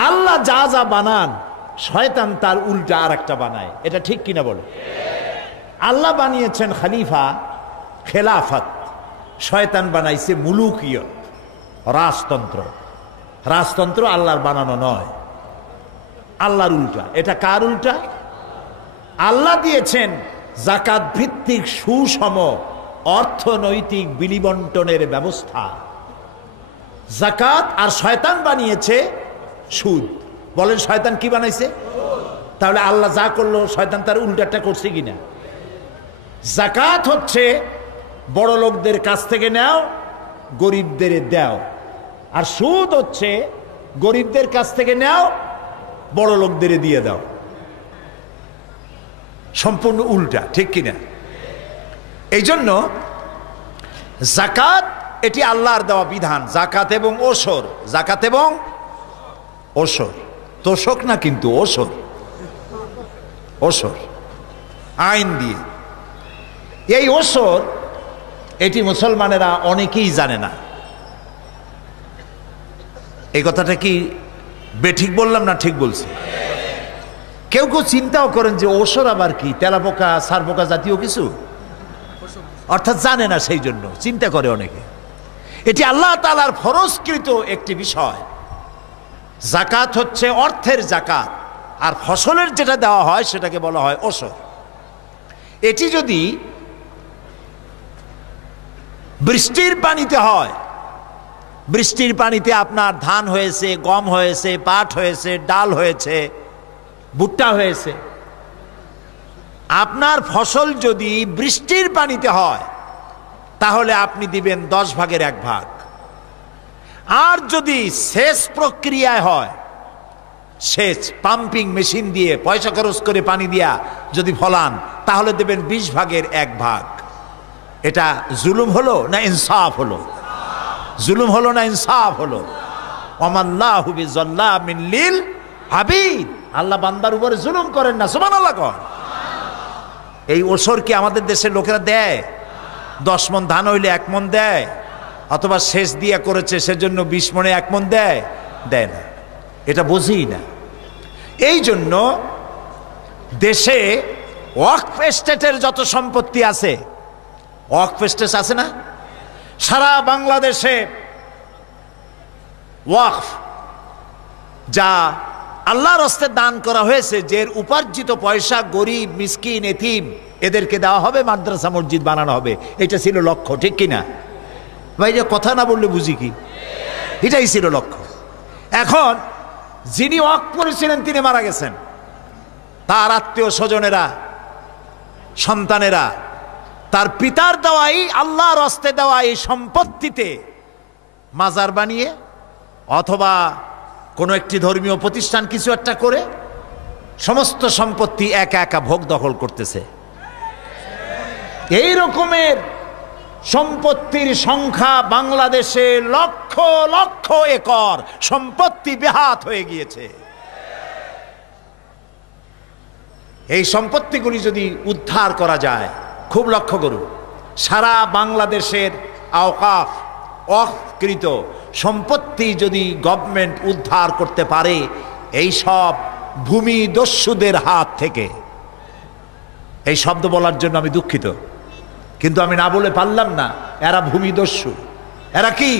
আল্লাহ যা যা বানান শয়তান তার উল্টা আর একটা বানায়, এটা ঠিক কিনা বলে? আল্লাহ বানিয়েছেন খলিফা খেলাফত, শয়তান বানাইছে মুলুকিয়ত, রাজতন্ত্র। রাজতন্ত্র আল্লাহর বানানো নয়, আল্লাহর উল্টা। এটা কার উল্টা? আল্লাহ দিয়েছেন যাকাত ভিত্তিক সুষম অর্থনৈতিক বিলিবন্টনের ব্যবস্থা। যাকাত আর শয়তান বানিয়েছে সুদ। বলেন শয়তান কি বানাইছে? তাহলে আল্লাহ যা করলো শয়তান তার উল্টাটা করছে কিনা? যাকাত হচ্ছে বড় লোকদের কাছ থেকে নাও, গরিবদের দাও। আর সুদ হচ্ছে গরিবদের কাছ থেকে নাও, বড় লোকদের দিয়ে দাও। সম্পূর্ণ উল্টা, ঠিক কিনা? এই জন্য যাকাত এটি আল্লাহর দেওয়া বিধান। যাকাত এবং ওসর, যাকাত এবং ওসর, তোষক না কিন্তু ওসর, ওসর আইন দিয়ে। এই ওসর এটি মুসলমানেরা অনেকেই জানে না। এই কথাটা কি বেঠিক বললাম না ঠিক বলছি? কেউ কেউ চিন্তাও করেন যে ওসর আবার কি, তেলাপোকা সারপোকা জাতীয় কিছু, অর্থাৎ জানে না, সেই জন্য চিন্তা করে অনেকে। এটি আল্লাহ তাআলার ফরজকৃত একটি বিষয়। যাকাত হচ্ছে অর্থের যাকাত, আর ফসলের যেটা দেওয়া হয় সেটাকে বলা হয় ওসর। এটি যদি বৃষ্টির পানিতে হয়, বৃষ্টির পানিতে আপনার ধান হয়েছে, গম হয়েছে, পাট হয়েছে, ডাল হয়েছে, ভুট্টা হয়েছে, আপনার ফসল যদি বৃষ্টির পানিতে হয় তাহলে আপনি দিবেন 10 ভাগের 1 ভাগ। আর যদি সেচ প্রক্রিয়ায় হয়, সেচ পাম্পিং মেশিন দিয়ে পয়সা খরচ করে পানি দিয়া যদি ফলান, তাহলে দেবেন 20 ভাগের 1 ভাগ। এটা জুলুম হলো না ইনসাফ হলো? জুলুম হলো না ইনসাফ হলো? ওয়ামাল্লাহু বিযাল্লামিন লিল আবিদ। আল্লাহ বান্দার উপরে জুলুম করেন না, সুবহানাল্লাহ কর। এই ওসর কি আমাদের দেশের লোকেরা দেয়? 10 মণ ধান হইলে 1 মণ দেয়, অথবা সেচ দিয়ে করেছে সেজন্য 20 মণে 1 মণ দেয়? দেয় না। এটা বুঝি না। এই জন্য দেশে ওয়াকফ এস্টেটের যত সম্পত্তি আছে, ওয়াকফ এস্টেট আছে না, সারা বাংলাদেশে ওয়াকফ যা আল্লাহর রাস্তায় দান করা হয়েছে, যে উপার্জিত পয়সা গরিব মিসকিন এতিম এদেরকে দেওয়া হবে, মাদ্রাসা মসজিদ বানানো হবে। এটা ছিল লক্ষ্য, ঠিক কিনা ভাই? যে কথা না বললে বুঝি কি? এটাই ছিল লক্ষ্য। এখন যিনি ওয়াকফ করেছিলেন তিনি মারা গেছেন, তার আত্মীয় স্বজনেরা, সন্তানেরা তার পিতার দেওয়াই, আল্লাহর রাস্তায় দেওয়া এই সম্পত্তিতে মাজার বানিয়ে অথবা কোনো একটি ধর্মীয় প্রতিষ্ঠান কিছু একটা করে সমস্ত সম্পত্তি একা একা ভোগ দখল করতেছে। এই রকমের সম্পত্তির সংখ্যা বাংলাদেশে লক্ষ লক্ষ একর সম্পত্তি বেহাত হয়ে গিয়েছে। এই সম্পত্তিগুলি যদি উদ্ধার করা যায়, খুব লক্ষ্য করুন, সারা বাংলাদেশের আওকাফ অকৃত সম্পত্তি যদি গভর্নমেন্ট উদ্ধার করতে পারে এই সব ভূমিদস্যুদের হাত থেকে। এই শব্দ বলার জন্য আমি দুঃখিত, কিন্তু আমি না বলে পারলাম না। এরা ভূমিদস্যু। এরা কি?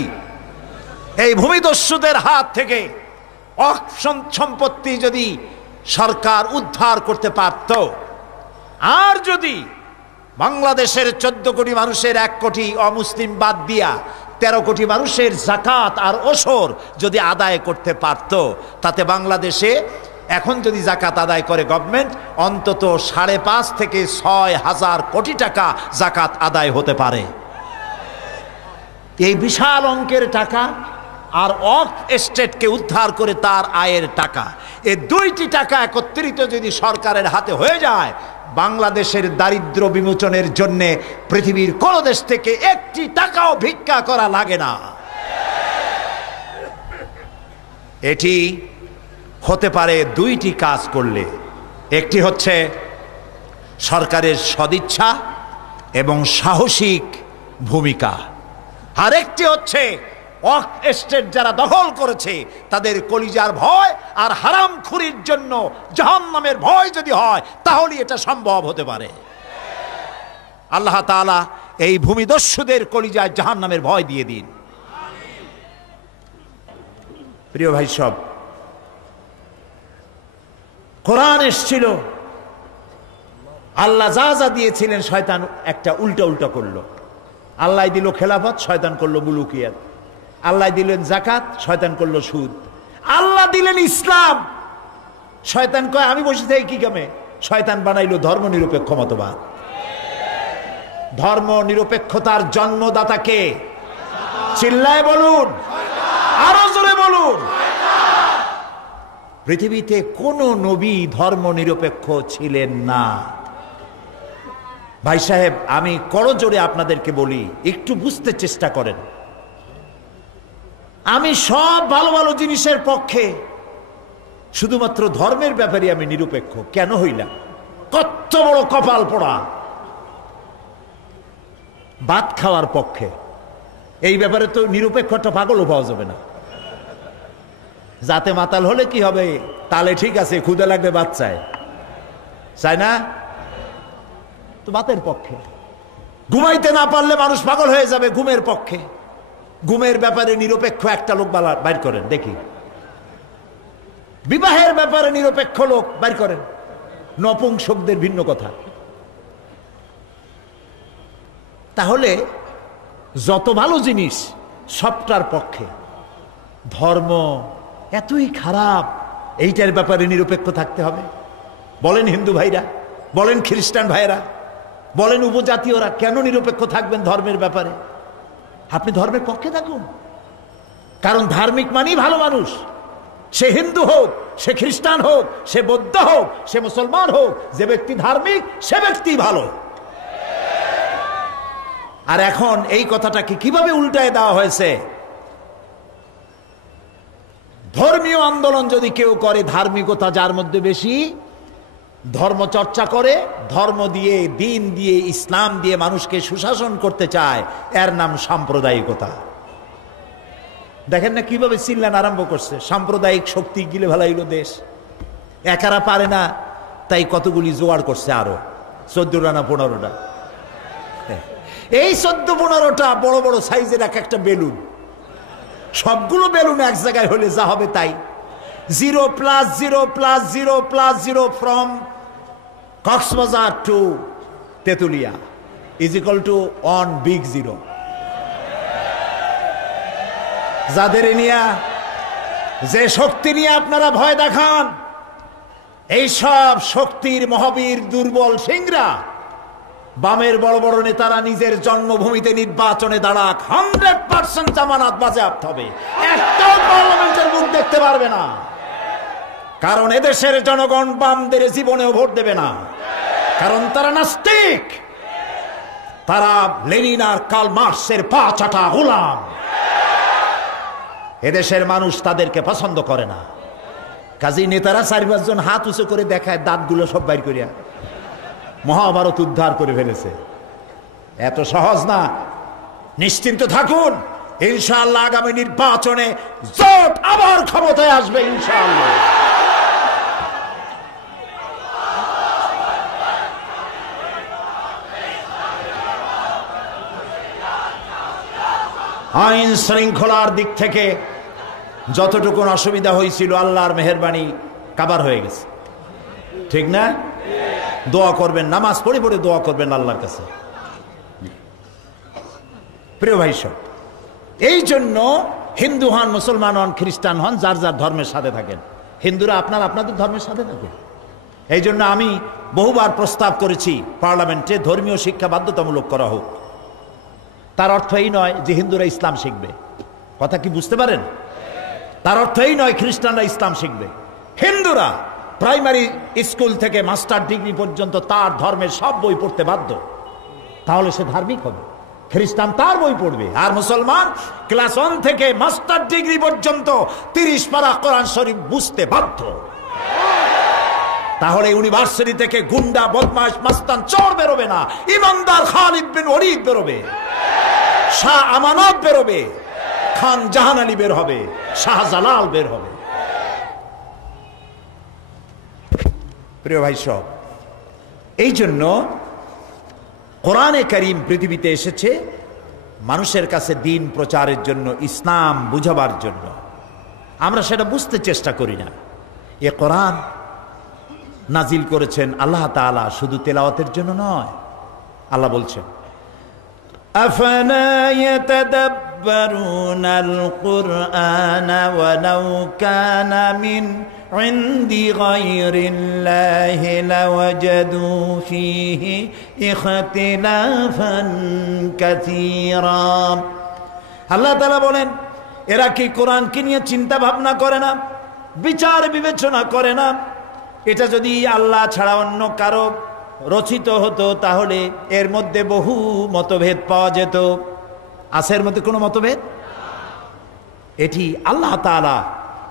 এই ভূমিদস্যুদের হাত থেকে সম্পত্তি যদি সরকার উদ্ধার করতে পারত, আর যদি বাংলাদেশের 14 কোটি মানুষের 1 কোটি অমুসলিম বাদ দিয়া 13 কোটি মানুষের যাকাত আর ওসর যদি আদায় করতে পারত, তাতে বাংলাদেশে এখন যদি যাকাত আদায় করে গভর্নমেন্ট, অন্তত 5.5 থেকে 6 হাজার কোটি টাকা যাকাত আদায় হতে পারে। এই বিশাল অঙ্কের টাকা আর ওয়াকফ এস্টেটকে উদ্ধার করে তার আয়ের টাকা, এই দুইটি টাকা একত্রিত যদি সরকারের হাতে হয়ে যায়, বাংলাদেশের দারিদ্র বিমোচনের জন্য পৃথিবীর কোন দেশ থেকে 1টি টাকাও ভিক্ষা করা লাগে না। এটি হতে পারে 2টি কাজ করলে। একটি হচ্ছে সরকারের সদিচ্ছা এবং সাহসিক ভূমিকা, আর একটি হচ্ছে ওয়াকফ এস্টেট যারা দখল করেছে তাদের কলিজার ভয় আর হারামখুরির জন্য জাহান্নামের ভয় যদি হয়, তাহলে এটা সম্ভব হতে পারে। আল্লাহ তাআলা এই ভূমিদস্যুদের কলিজায় জাহান্নামের ভয় দিয়ে দিন। প্রিয় ভাই সব, কোরআন এসেছিল, আল্লাহ যা যা দিয়েছিলেন শয়তান একটা উল্টা উল্টা করলো। আল্লাহ দিল খেলাফত, শয়তান করলো মুলুকিয়াত। আল্লাহ দিলেন যাকাত, শয়তান করলো সুদ। আল্লাহ দিলেন ইসলাম, শয়তান কয় আমি বসে থাকি কি কামে? শয়তান বানাইলো ধর্ম নিরপেক্ষ মতবাদ। ধর্ম নিরপেক্ষতার জন্মদাতাকে চিল্লায় বলুন, আরো জোরে বলুন। পৃথিবীতে কোন নবী ধর্ম নিরপেক্ষ ছিলেন না। ভাই সাহেব, আমি করজোড়ে আপনাদেরকে বলি, একটু বুঝতে চেষ্টা করেন। আমি সব ভালো ভালো জিনিসের পক্ষে, শুধুমাত্র ধর্মের ব্যাপারে আমি নিরপেক্ষ কেন হইলাম? কত বড় কপাল পোড়া! ভাত খাওয়ার পক্ষে, এই ব্যাপারে তো নিরপেক্ষটা পাগলও পাওয়া যাবে না। যাতে মাতাল হলে কি হবে? তালে ঠিক আছে, ক্ষুধা লাগবে ভাত চায়, চায় না তো ভাতের পক্ষে। ঘুমাইতে না পারলে মানুষ পাগল হয়ে যাবে, ঘুমের পক্ষে। ঘুমের ব্যাপারে নিরপেক্ষ একটা লোক বাইর করেন দেখি। বিবাহের ব্যাপারে নিরপেক্ষ লোক বাইর করেন। নপুংসকদের ভিন্ন কথা। তাহলে যত ভালো জিনিস সবটার পক্ষে। ধর্ম এতই খারাপ, এইটার ব্যাপারে নিরপেক্ষ থাকতে হবে? বলেন হিন্দু ভাইরা, বলেন খ্রিস্টান ভাইরা, বলেন উপজাতীয়রা, কেন নিরপেক্ষ থাকবেন ধর্মের ব্যাপারে? আপনি ধর্মের পক্ষে থাকুন, কারণ ধার্মিক মানেই ভালো মানুষ। সে হিন্দু হোক, সে খ্রিস্টান হোক, সে বৌদ্ধ হোক, সে মুসলমান হোক, যে ব্যক্তি ধার্মিক সে ব্যক্তি ভালো। আর এখন এই কথাটাকে কিভাবে উল্টায় দেওয়া হয়েছে? ধর্মীয় আন্দোলন যদি কেউ করে, ধার্মিকতা যার মধ্যে বেশি, ধর্ম চর্চা করে, ধর্ম দিয়ে, দিন দিয়ে, ইসলাম দিয়ে মানুষকে সুশাসন করতে চায়, এর নাম সাম্প্রদায়িকতা। দেখেন না কিভাবে চিল্লান আরম্ভ করছে? সাম্প্রদায়িক শক্তি গিলে ভালাইলো দেশ। একারা পারে না, তাই কতগুলি জোগাড় করছে, আরো 14টা না 15টা। এই 14-15টা বড় বড় সাইজের এক একটা বেলুন। সবগুলো বেলুন এক জায়গায় হলে যা হবে তাই। 0 + 0 + 0 + 0 ফ্রম কক্সবাজার টু তেতুলিয়া = 1 বিগ 0। যাদের নিয়ে, যে শক্তি নিয়ে আপনারা ভয় দেখান, এই সব শক্তির মহাবীর দুর্বল সিংরা, বামের বড় বড় নেতারা নিজের জন্মভূমিতে নির্বাচনে দাঁড়াক, 100% জামানত বাজেয়াপ্ত হবে। একটাও পার্লামেন্টের মুখ দেখতে পারবে না, কারণ এদেশের জনগণ বামদের জীবনেও ভোট দেবে না, কারণ তারা নাস্তিক, তারা লেনিন আর কার্ল মার্কসের পা চাটা গোলাম। এদেশের মানুষ তাদেরকে পছন্দ করে না। কাজী নেতারা 4-5 জন হাত উঁচু করে দেখায়, দাঁতগুলো সব বাইর করিয়া মহাভারত উদ্ধার করে ফেলেছে। এত সহজ না। নিশ্চিন্ত থাকুন, ইনশাআল্লাহ আগামী নির্বাচনে জোট আবার ক্ষমতায় আসবে ইনশাআল্লাহ। আইন শৃঙ্খলার দিক থেকে যতটুকু অসুবিধা হয়েছিল, আল্লাহর মেহেরবানি কাবার হয়ে গেছে, ঠিক না? দোয়া করবেন, নামাজ পড়ে পড়ে দোয়া করবেন আল্লাহর কাছে। প্রিয় ভাই সব, এই জন্য হিন্দু হন, মুসলমান হন, খ্রিস্টান হন, যার যার ধর্মের সাথে থাকেন। হিন্দুরা আপনাদের ধর্মের সাথে থাকেন। এই জন্য আমি বহুবার প্রস্তাব করেছি পার্লামেন্টে ধর্মীয় শিক্ষা বাধ্যতামূলক করা হোক। তার অর্থ এই নয় যে হিন্দুরা ইসলাম শিখবে, কথা কি বুঝতে পারেন? তার অর্থ এই নয় খ্রিস্টানরা ইসলাম শিখবে। হিন্দুরা প্রাইমারি স্কুল থেকে মাস্টার ডিগ্রি পর্যন্ত তার ধর্মের সব বই পড়তে বাধ্য, তাহলে সে ধার্মিক হবে। খ্রিস্টান তার বই পড়বে, আর মুসলমান ক্লাস 1 থেকে মাস্টার ডিগ্রি পর্যন্ত 30 পারা কোরআন শরীফ বুঝতে বাধ্য। তাহলে ইউনিভার্সিটি থেকে গুন্ডা, বদমাশ, মাস্তান, চোর বেরোবে না, ইমানদার খালিদ বিন ওয়ালিদ বেরোবে, শাহ আমানত বেরোবে, খান জাহান আলী বের হবে, শাহজালাল বের হবে। প্রিয় ভাই সব, এই জন্য কোরআনে কারীম পৃথিবীতে এসেছে মানুষের কাছে দ্বীন প্রচারের জন্য, ইসলাম বুঝাবার জন্য। আমরা সেটা বুঝতে চেষ্টা করি না। এ কোরআন নাজিল করেছেন আল্লাহ তাআলা শুধু তেলাওয়াতের জন্য নয়। আল্লাহ বলছেন, আফালা ইয়াতাদাব্বারুনাল কুরআনা ওয়ালাউ কানা মিন ইনদি গায়রিল্লাহি লাওয়াজাদু ফীহি ইখতিলাফান কাসীরা। আল্লাহ তাআলা বলেন, এরা কি কোরআনকে নিয়ে চিন্তা ভাবনা করে না, বিচার বিবেচনা করে না? এটা যদি আল্লাহ ছাড়া অন্য কারো রচিত হতো তাহলে এর মধ্যে বহু মতভেদ পাওয়া যেত। আছে এর মধ্যে কোনো মতভেদ? এটি আল্লাহ তাআলা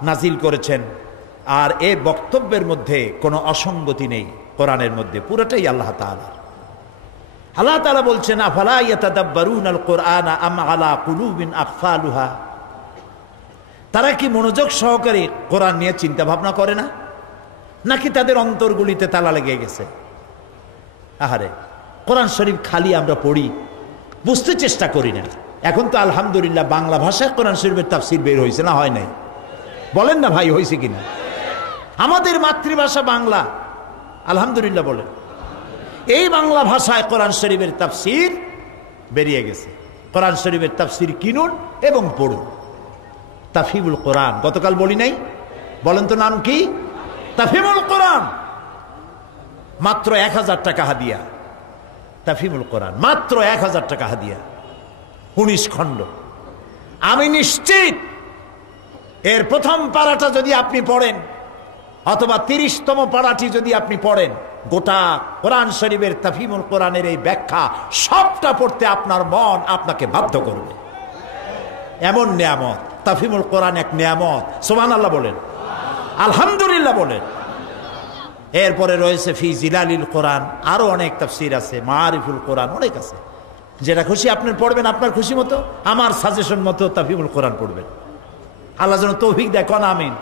নাজিল করেছেন, আর এ বক্তব্যের মধ্যে কোনো অসঙ্গতি নেই। কোরআনের মধ্যে পুরোটাই আল্লাহ তাআলা। আল্লাহ তাআলা বলছেন, আফালা ইয়াতাদাব্বারুনাল কুরআনা আম আলা কুলুবিন আকফালুহা। তারা কি মনোযোগ সহকারে কোরআন নিয়ে চিন্তা ভাবনা করে না, নাকি তাদের অন্তরগুলিতে তালা লেগে গেছে? আহারে, কোরআন শরীফ খালি আমরা পড়ি, বুঝতে চেষ্টা করি না। এখন তো আলহামদুলিল্লাহ বাংলা ভাষায় কোরআন শরীফের তাফসীর বের হয়েছে, না হয় নাই? বলেন না ভাই, হয়েছে কিনা? আমাদের মাতৃভাষা বাংলা, আলহামদুলিল্লাহ বলেন। এই বাংলা ভাষায় কোরআন শরীফের তাফসীর বেরিয়ে গেছে। কোরআন শরীফের তাফসীর কিনুন এবং পড়ুন। তাফহিমুল কোরআন গতকাল বলি নাই? বলেন তো নাম কি? তাফহিমুল কোরআন। মাত্র 1000 টাকা হাদিয়া। তাফহিমুল কোরআন মাত্র 1000 টাকা হাদিয়া, 19 খণ্ড। আমি নিশ্চিত এর প্রথম পারাটা যদি আপনি পড়েন, অথবা 30তম পারাটি যদি আপনি পড়েন, গোটা কোরআন শরীফের তাফহিমুল কোরআনের এই ব্যাখ্যা সবটা পড়তে আপনার মন আপনাকে বাধ্য করবে। এমন নিয়ামত, তাফহিমুল কোরআন এক নিয়ামত। সুবহানাল্লাহ বলেন, আলহামদুলিল্লাহ বলেন। এরপরে রয়েছে ফি জিলালিল কোরআন, আরো অনেক তাফসীর আছে, মারিফুল কোরআন অনেক আছে। যেটা খুশি আপনি পড়বেন, আপনার খুশি মতো, আমার সাজেশন মতো তাফহিমুল কোরআন পড়বেন। আল্লাহ যেন তৌফিক দেয়, কোন আমিন।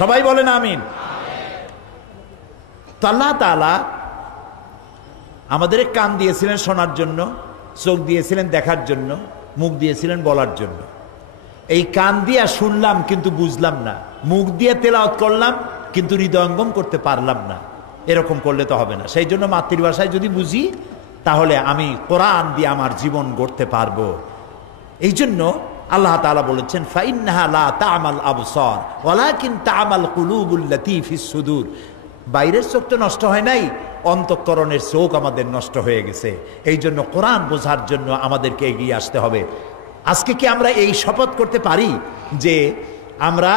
সবাই বলেন আমিন। তো আল্লাহ তাআলা আমাদের কান দিয়েছিলেন শোনার জন্য, চোখ দিয়েছিলেন দেখার জন্য, মুখ দিয়েছিলেন বলার জন্য। এই কান দিয়া শুনলাম কিন্তু বুঝলাম না, মুখ দিয়ে তেলাওয়াত করলাম কিন্তু হৃদয়ঙ্গম করতে পারলাম না। এরকম করলে তো হবে না। সেই জন্য মাতৃভাষায় যদি বুঝি তাহলে আমি কোরআন দিয়ে আমার জীবন গড়তে পারবো। এই জন্য আল্লাহ তাআলা বলেছেন, ফাইন্নাহা লা তা'মাল আবসার ওয়ালাকিন তা'মাল কুলুবুল্লাতী ফিস সুদূর। বাইরের চোখ তো নষ্ট হয় নাই, অন্তঃকরণের চোখ আমাদের নষ্ট হয়ে গেছে। এই জন্য কোরআন বোঝার জন্য আমাদেরকে এগিয়ে আসতে হবে। আজকে কি আমরা এই শপথ করতে পারি যে আমরা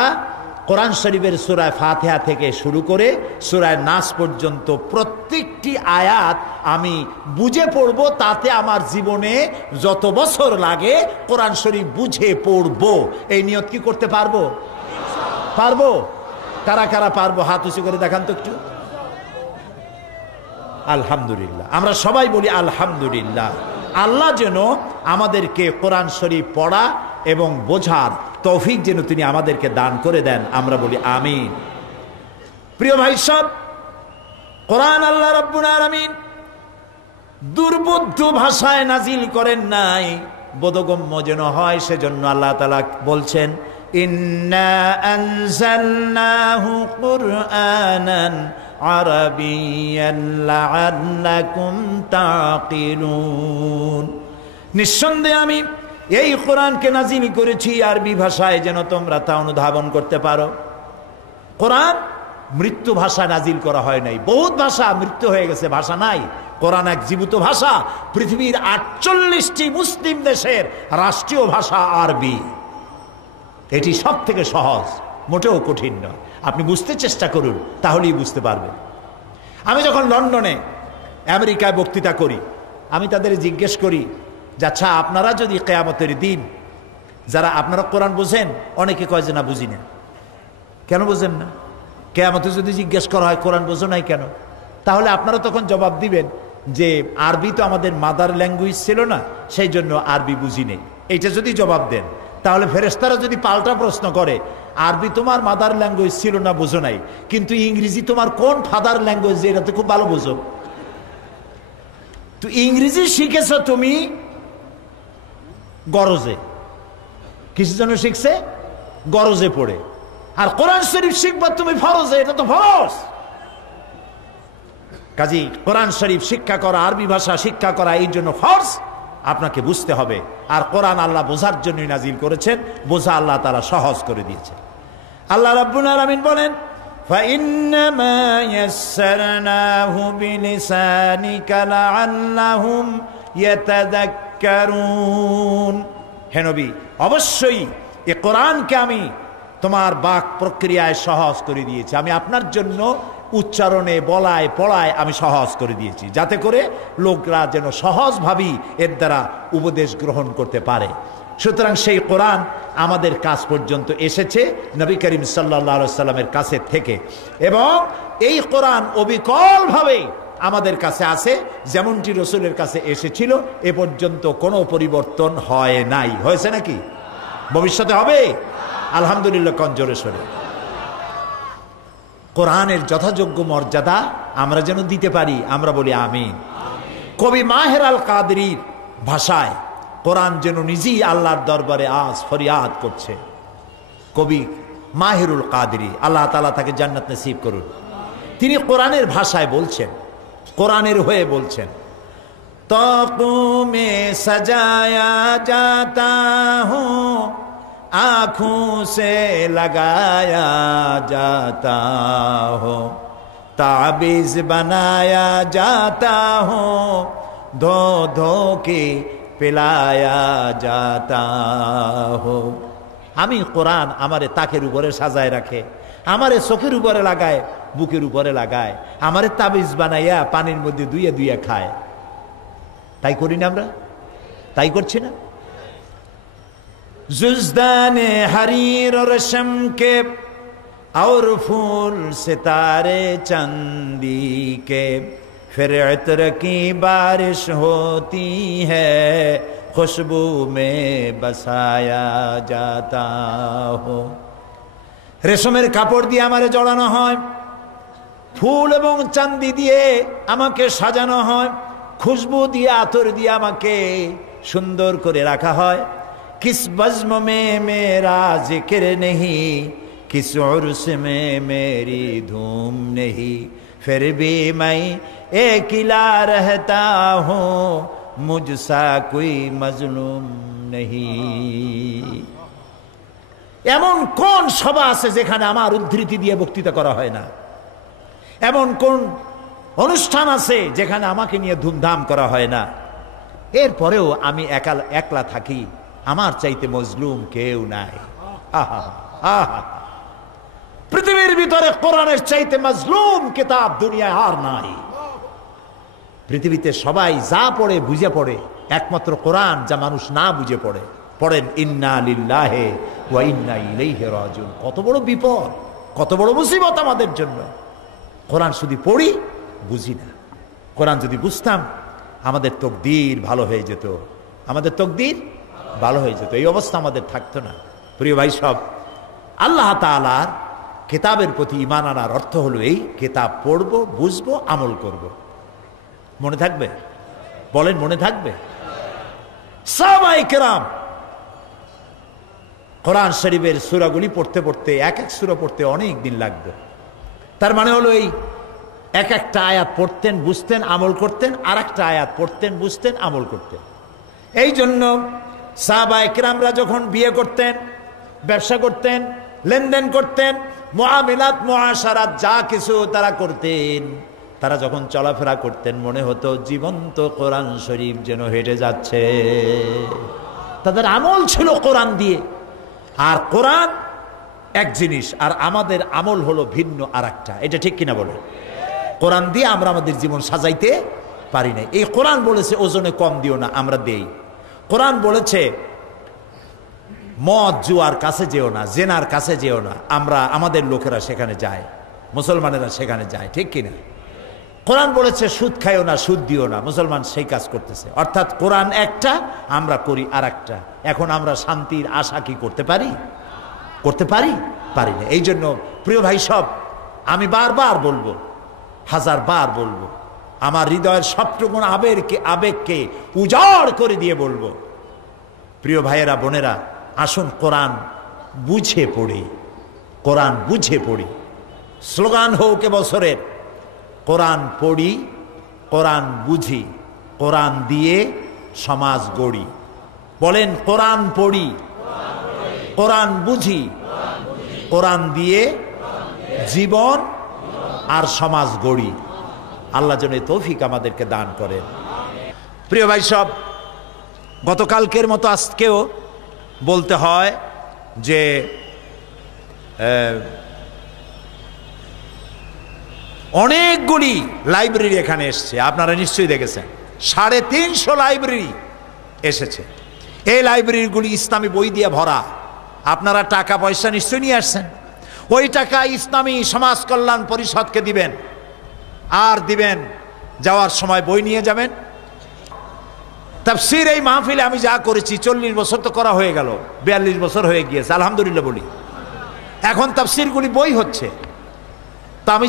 কোরআন শরীফের সূরা ফাতিহা থেকে শুরু করে সূরা নাস পর্যন্ত প্রত্যেকটি আয়াত আমি বুঝে পড়ব, তাতে আমার জীবনে যত বছর লাগে কোরআন শরীফ বুঝে পড়ব? এই নিয়ত কি করতে পারবো? পারবো? কারা কারা পারবো? হাত উঁচু করে দেখান তো একটু। আলহামদুলিল্লাহ। আমরা সবাই বলি আলহামদুলিল্লাহ। আল্লাহ যেন আমাদেরকে কোরআন শরীফ পড়া এবং বোঝার তৌফিক যেন তিনি আমাদেরকে দান করে দেন, আমরা বলি আমিন। প্রিয় ভাই সব, কোরআন আল্লাহ রাব্বুল আলামিন দুর্বোধ্য ভাষায় নাজিল করেন নাই, বোধগম্য যেন হয় সেজন্য আল্লাহ তাআলা বলছেন, ইন্না আনজালনাহু কুরআনান আরাবিয়ান লাআল্লাকুম তাকিলুন। নিঃসন্দেহে আমি এই কোরআনকে নাজিল করেছি আরবি ভাষায়, যেন তোমরা তা অনুধাবন করতে পারো। কোরআন মৃত্যু ভাষা নাজিল করা হয় নাই। বহুত ভাষা মৃত্যু হয়ে গেছে, ভাষা নাই। কোরআন এক জীবিত ভাষা। পৃথিবীর 48টি মুসলিম দেশের রাষ্ট্রীয় ভাষা আরবি। এটি সব থেকে সহজ, মোটেও কঠিন নয়। আপনি বুঝতে চেষ্টা করুন, তাহলেই বুঝতে পারবেন। আমি যখন লন্ডনে আমেরিকায় বক্তৃতা করি, আমি তাদের জিজ্ঞেস করি, আচ্ছা আপনারা যদি কিয়ামতের দিন, যারা আপনারা কোরআন বোঝেন, অনেকে কয় যে না বুঝি না। কেন বোঝেন না? কিয়ামতে যদি জিজ্ঞেস করা হয় কোরআন বোঝো নাই কেন, তাহলে আপনারা তখন জবাব দিবেন যে আরবি তো আমাদের মাদার ল্যাঙ্গুয়েজ ছিল না, সেই জন্য আরবি বুঝি নেই। এইটা যদি জবাব দেন, তাহলে ফেরেশতারা যদি পাল্টা প্রশ্ন করে, আরবি তোমার মাদার ল্যাঙ্গুয়েজ ছিল না, বোঝো নাই, কিন্তু ইংরেজি তোমার কোন ফাদার ল্যাঙ্গুয়েজ, এটা তো খুব ভালো বোঝো। তো ইংরেজি শিখেছ তুমি গরজে, কিসের জন্য শিখছে? গরজে পড়ে। আর কোরআন শরীফ শিখবা তুমি ফরজে, এটা তো ফরজ। কাজী কোরআন শরীফ শিক্ষা করা, আরবি ভাষা শিক্ষা করা এই জন্য ফরজ, আপনাকে বুঝতে হবে। আর কোরআন আল্লাহ বোঝার জন্যই নাজিল করেছেন, বোঝা আল্লাহ তাআলা সহজ করে দিয়েছেন। আল্লাহ রাব্বুল আলামিন বলেন, فَإِنَّمَا يَسَّرْنَاهُ بِلِسَانِكَ لَعَلَّهُمْ يَتَذَكَّرُونَ। হে নবী, অবশ্যই এই কোরআনকে আমি তোমার বাক প্রক্রিয়ায় সহজ করে দিয়েছি। আমি আপনার জন্য উচ্চারণে, বলায়, পড়ায় আমি সহজ করে দিয়েছি, যাতে করে লোকরা যেন সহজভাবেই এর দ্বারা উপদেশ গ্রহণ করতে পারে। সুতরাং সেই কোরআন আমাদের কাছ পর্যন্ত এসেছে নবী করিম সাল্লাল্লাহু আলাইহি সাল্লামের কাছে থেকে, এবং এই কোরআন অবিকলভাবে আমাদের কাছে আছে, যেমনটি রসুলের কাছে এসেছিল এ পর্যন্ত কোনো পরিবর্তন হয় নাই। হয়েছে নাকি? ভবিষ্যতে হবে? আলহামদুলিল্লাহ। কোন জোরে সরে। কোরআনের যথাযোগ্য মর্যাদা আমরা যেন দিতে পারি, আমরা বলি আমিন। কবি মাহের আল কাদরির ভাষায় কোরআন যেন নিজেই আল্লাহর দরবারে আজ ফরিয়াদ করছে। কবি মাহেরুল কাদরি, আল্লাহ তাআলা তাকে জান্নাত নসিব করুন, তিনি কোরআনের ভাষায় বলছেন, কোরআনের হয়ে বলছেন, তকু মে সাজায়া জাতা হুঁ, आँखों से लगाया जाता हो, ताबीज बनाया जाता हो, धो धो के पिलाया जाता हो। আমি কোরআন আমারে তাকের উপরে সাজায় রাখে, আমারে চোখের উপরে লাগায়, বুকের উপরে লাগায়, আমারে তাবিজ বানাইয়া পানির মধ্যে দুইয়া দুইয়া খায়। তাই করি না আমরা? তাই করছি না? जुज़दाने हरीर और रेशम के और फूल सितारे चांदी के, फिर इत्र की बारिश होती है, खुशबू में बसाया जाता हो। রেশমের কাপড় দিয়ে আমারে জড়ানো হয়, ফুল এবং চাঁদি দিয়ে আমাকে সাজানো হয়, খুশবু দিয়ে, আতর দিয়ে আমাকে সুন্দর করে রাখা হয়। किस बज़्म में मेरा जिक्र नहीं, किस उर्स में मेरी धूम नहीं, फिर भी मैं अकेला रहता हूँ, मुझसा कोई मजलूम नहीं। এমন কোন সভা আছে যেখানে আমার উদ্ধৃতি দিয়ে বক্তৃতা করা হয় না? এমন কোন অনুষ্ঠান আছে যেখানে আমাকে নিয়ে ধুমধাম করা হয় না? এরপরেও আমি একলা থাকি, আমার চাইতে মজলুম কেউ নাই। আহা আহা, পৃথিবীর ভিতরে কোরআনের চাইতে মজলুম কিতাব দুনিয়ায় আর নাই। পৃথিবীতে সবাই যা পড়ে বুঝে পড়ে, একমাত্র কোরআন যা মানুষ না বুঝে পড়ে। পড়েন ইন্না লিল্লাহি ওয়া ইন্না ইলাইহি রাজিউন। কত বড় বিপদ, কত বড় মুসিবত আমাদের জন্য। কোরআন শুধু পড়ি, বুঝি না। কোরআন যদি বুঝতাম আমাদের তকদির ভালো হয়ে যেত, আমাদের তকদির ভালো হয়ে যেত, এই অবস্থা আমাদের থাকতো না। প্রিয় ভাই সব, আল্লাহ তাআলার কিতাবের প্রতি ঈমান আনার অর্থ হলো এই, কিতাব পড়বো, বুঝবো, আমল করব। মনে থাকবে? বলেন মনে থাকবে? সাহাবায়ে কেরাম কোরআন শরীফের সূরাগুলি পড়তে পড়তে, এক এক সূরা পড়তে অনেক দিন লাগতো। তার মানে হলো এই, এক একটা আয়াত পড়তেন, বুঝতেন, আমল করতেন, আর একটা আয়াত পড়তেন, বুঝতেন, আমল করতেন। এই জন্য সাহাবায়ে কেরামরা যখন বিয়ে করতেন, ব্যবসা করতেন, লেনদেন করতেন, মুআমিলাত মুআশারাত যা কিছু তারা করতেন, তারা যখন চলাফেরা করতেন মনে হতো জীবন্ত কোরআন শরীফ যেন হেঁটে যাচ্ছে। তাদের আমল ছিল কোরআন দিয়ে। আর কোরআন এক জিনিস, আর আমাদের আমল হলো ভিন্ন আর একটা। এটা ঠিক কিনা বলে? কোরআন দিয়ে আমরা আমাদের জীবন সাজাইতে পারি না। এই কোরআন বলেছে ওজনে কম দিও না, আমরা দেই। কোরআন বলেছে মদ জুয়ার কাছে যেও না, জেনার কাছে যেও না, আমরা আমাদের লোকেরা সেখানে যায়, মুসলমানেরা সেখানে যায়, ঠিক কিনা? কোরআন বলেছে সুদ খাইও না, সুদ দিও না, মুসলমান সেই কাজ করতেছে। অর্থাৎ কোরআন একটা, আমরা করি আর একটা। এখন আমরা শান্তির আশা কি করতে পারি? করতে পারি? পারি না। এই জন্য প্রিয় ভাই সব, আমি বারবার বলবো, হাজারবার বলবো, আমার হৃদয়ের সবটুকুন আবেগকে উজাড় করে দিয়ে বলবো, প্রিয় ভাইয়েরা বোনেরা, আসুন কোরআন বুঝে পড়ি, কোরআন বুঝে পড়ি। স্লোগান হোক এবছরের, কোরআন পড়ি, কোরআন বুঝি, কোরআন দিয়ে সমাজ গড়ি। বলেন, কোরআন পড়ি, কোরআন বুঝি, কোরআন দিয়ে জীবন আর সমাজ গড়ি। আল্লাহ যেন তৌফিক আমাদেরকে দান করেন। প্রিয় ভাই সব, গতকালকের মতো আজকেও বলতে হয় যে অনেকগুলি লাইব্রেরি এখানে এসছে, আপনারা নিশ্চয়ই দেখেছেন। 350 লাইব্রেরি এসেছে। এই লাইব্রেরিগুলি ইসলামী বই দিয়ে ভরা। আপনারা টাকা পয়সা নিশ্চয়ই নিয়ে আসছেন। ওই টাকা ইসলামী সমাজ কল্যাণ পরিষদকে দিবেন, আর দিবেন যাওয়ার সময় বই নিয়ে যাবেন। তাফসীর এই মাহফিলে আমি যা করেছি, 40 বছর তো করা হয়ে গেল, 42 বছর হয়ে গিয়েছে, আলহামদুলিল্লাহ বলি। এখন তাফসীরগুলি বই হচ্ছে। তো আমি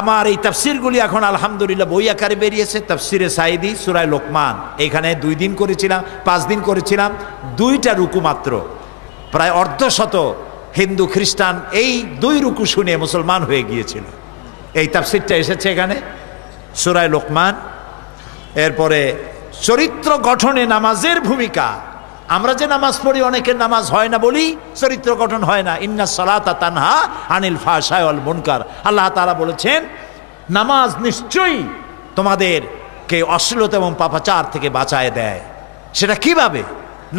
আমার এই তাফসীরগুলি এখন আলহামদুলিল্লাহ বই আকারে বেরিয়েছে। তাফসীরে সাঈদী, সূরা লোকমান, এখানে 2 দিন করেছিলাম, 5 দিন করেছিলাম, 2টা রুকু মাত্র। প্রায় অর্ধশত হিন্দু খ্রিস্টান এই 2 রুকু শুনে মুসলমান হয়ে গিয়েছিল। এই তাফসীরটা এসেছে এখানে, সূরা লোকমান। এরপরে চরিত্র গঠনে নামাজের ভূমিকা। আমরা যে নামাজ পড়ি, অনেকের নামাজ হয় না বলি চরিত্র গঠন হয় না। ইন্নাস সালাতা তানহা আনিল ফাহশাই ওয়াল মুনকার। আল্লাহ তাআলা বলেছেন, নামাজ নিশ্চয়ই তোমাদেরকে অশ্লীলতা এবং পাপাচার থেকে বাঁচায় দেয়। সেটা কিভাবে,